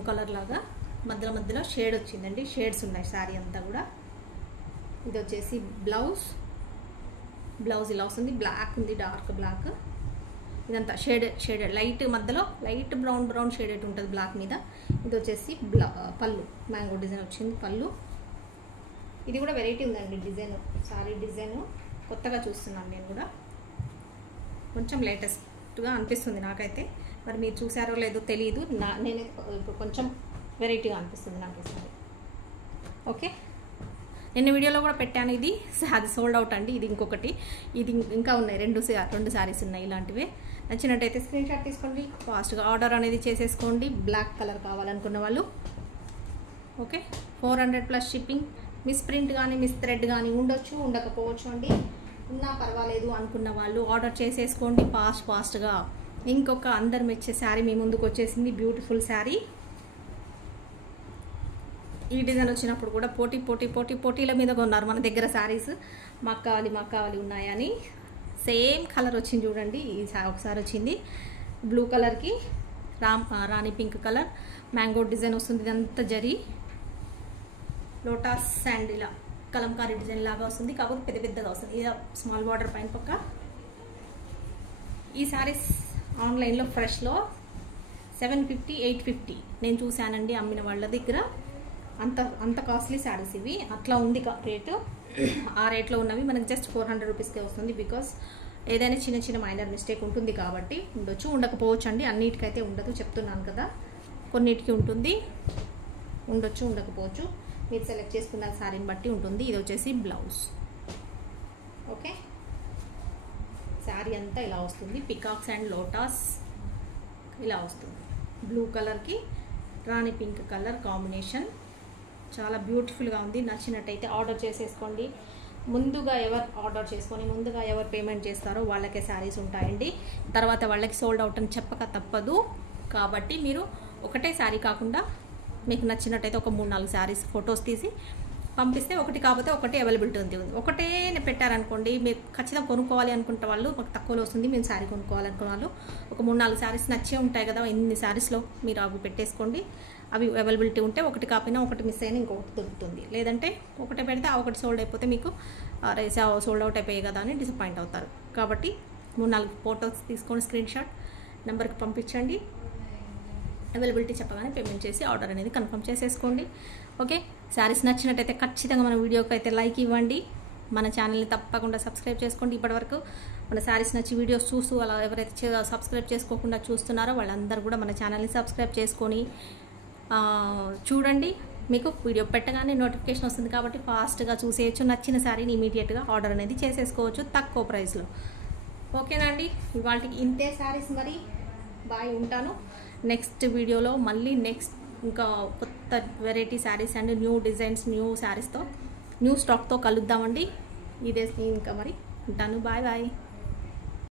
కలర్ లాగా మధ్యలో షేడ్ వచ్చిందండి. షేడ్స్ ఉన్నాయి శారీ అంతా కూడా. ఇది వచ్చేసి బ్లౌజ్ ఇలా వస్తుంది. బ్లాక్ ఉంది, డార్క్ బ్లాక్. ఇదంతా షేడెడ్ లైట్, మధ్యలో లైట్ బ్రౌన్ షేడెడ్ ఉంటుంది బ్లాక్ మీద. ఇది వచ్చేసి పళ్ళు, మ్యాంగో డిజైన్ వచ్చింది పళ్ళు. ఇది కూడా వెరైటీ ఉందండి డిజైన్, శారీ డిజైన్ కొత్తగా చూస్తున్నాను నేను కూడా. కొంచెం లేటెస్ట్గా అనిపిస్తుంది నాకైతే, మరి మీరు చూసారో లేదో తెలియదు. నేనైతే ఇప్పుడు కొంచెం వెరైటీగా అనిపిస్తుంది నాకు ఈ శారీ. ఓకే, నిన్న వీడియోలో కూడా పెట్టాను. అది సోల్డ్ అవుట్ అండి. ఇది ఇంకొకటి, ఇది ఇంకా ఉన్నాయి, రెండు శారీస్ ఉన్నాయి ఇలాంటివే. నచ్చినట్టయితే స్క్రీన్ షాట్ తీసుకోండి, ఫాస్ట్గా ఆర్డర్ అనేది చేసేసుకోండి. బ్లాక్ కలర్ కావాలనుకున్న వాళ్ళు. Okay, 400 plus shipping. Miss print కానీ మిస్ థ్రెడ్ కానీ ఉండకపోవచ్చు అండి. ఉన్నా పర్వాలేదు అనుకున్న వాళ్ళు ఆర్డర్ చేసేసుకోండి ఫాస్ట్గా. ఇంకొక అందరు మెచ్చే శారీ మీ ముందుకు వచ్చేసింది, బ్యూటిఫుల్ శారీ. ఈ డిజైన్ వచ్చినప్పుడు కూడా పోటీల మీద కొన్నారు మన దగ్గర శారీస్. మాకు కావాలి ఉన్నాయని. సేమ్ కలర్ వచ్చింది చూడండి, ఒకసారి వచ్చింది బ్లూ కలర్కి రాణి పింక్ కలర్, మ్యాంగో డిజైన్ వస్తుంది. ఇదంతా జరీ లోటస్ అండ్ ఇలా కలంకారీ డిజైన్ లాగా వస్తుంది, కాకపోతే పెద్దగా వస్తుంది. ఇది స్మాల్ బార్డర్ పైన పక్క. ఈ శారీస్ ఆన్లైన్లో ఫ్రెష్లో 750, 850 నేను చూశానండి అమ్మిన వాళ్ళ దగ్గర. అంత కాస్ట్లీ శారీస్ ఇవి. అట్లా ఉంది రేటు. ఆ రేట్లో ఉన్నవి మనకి జస్ట్ 400 రూపీస్కే వస్తుంది. బికాస్ ఏదైనా చిన్న మైనర్ మిస్టేక్ ఉంటుంది కాబట్టి ఉండొచ్చు, ఉండకపోవచ్చు అండి. అన్నిటికైతే ఉండదు, చెప్తున్నాను కదా. కొన్నిటికి ఉంటుంది, ఉండొచ్చు, ఉండకపోవచ్చు. మీరు సెలెక్ట్ చేసుకున్న శారీని బట్టి ఉంటుంది. ఇది వచ్చేసి బ్లౌజ్. ఓకే, శారీ అంతా ఇలా వస్తుంది. పికాక్స్ అండ్ లోటస్ ఇలా వస్తుంది. బ్లూ కలర్కి రాణి పింక్ కలర్ కాంబినేషన్ చాలా బ్యూటిఫుల్గా ఉంది. నచ్చినట్టయితే ఆర్డర్ చేసేసుకోండి. ముందుగా ఎవరు పేమెంట్ చేస్తారో వాళ్ళకే శారీస్ ఉంటాయండి. తర్వాత వాళ్ళకి సోల్డ్ అవుట్ అని చెప్పక తప్పదు. కాబట్టి మీరు ఒకటే శారీ కాకుండా మీకు నచ్చినట్టయితే ఒక 3-4 శారీస్ ఫొటోస్ తీసి పంపిస్తే, ఒకటి కాకపోతే ఒకటి అవైలబిలిటీ ఉంది. ఒకటే పెట్టారనుకోండి, మీరు ఖచ్చితంగా కొనుక్కోవాలి అనుకుంటే వాళ్ళు మాకు తక్కువలో వస్తుంది, మేము శారీ కొనుక్కోవాలనుకున్న వాళ్ళు ఒక 3-4 శారీస్ నచ్చే ఉంటాయి కదా, ఇన్ని శారీస్లో మీరు అవి పెట్టేసుకోండి. అవి అవైలబిలిటీ ఉంటే ఒకటి కాకపోయినా ఒకటి మిస్ అయినా ఇంకొకటి దొరుకుతుంది. లేదంటే ఒకటి పెడితే ఆ ఒకటి సోల్డ్ అయిపోతే మీకు సోల్డ్ అవుట్ అయిపోయాయి కదా అని డిసప్పాయింట్ అవుతారు. కాబట్టి 3-4 ఫొటోస్ తీసుకొని స్క్రీన్ షాట్ నెంబర్కి పంపించండి. అవైలబిలిటీ చెప్పగానే పేమెంట్ చేసి ఆర్డర్ అనేది కన్ఫర్మ్ చేసేసుకోండి. ఓకే, శారీస్ నచ్చినట్టయితే ఖచ్చితంగా మన వీడియోకి అయితే లైక్ ఇవ్వండి. మన ఛానల్ని తప్పకుండా సబ్స్క్రైబ్ చేసుకోండి. ఇప్పటివరకు మన శారీస్ నచ్చి వీడియోస్ చూస్తూ అలా ఎవరైతే సబ్స్క్రైబ్ చేసుకోకుండా చూస్తున్నారో వాళ్ళందరూ కూడా మన ఛానల్ని సబ్స్క్రైబ్ చేసుకొని చూడండి. మీకు వీడియో పెట్టగానే నోటిఫికేషన్ వస్తుంది కాబట్టి ఫాస్ట్గా చూసేయచ్చు. నచ్చిన శారీని ఇమీడియట్గా ఆర్డర్ అనేది చేసేసుకోవచ్చు తక్కువ ప్రైస్లో. ఓకేనా అండి, ఇవాళకి ఇంతే శారీస్. మరి బాయ్, ఉంటాను. నెక్స్ట్ వీడియోలో మళ్ళీ ఇంకా కొత్త variety saris and new designs, new శారీస్తో, న్యూ స్టాక్తో కలుద్దామండి. ఇదే ఇంకా మరి ఉంటాను. Bye bye.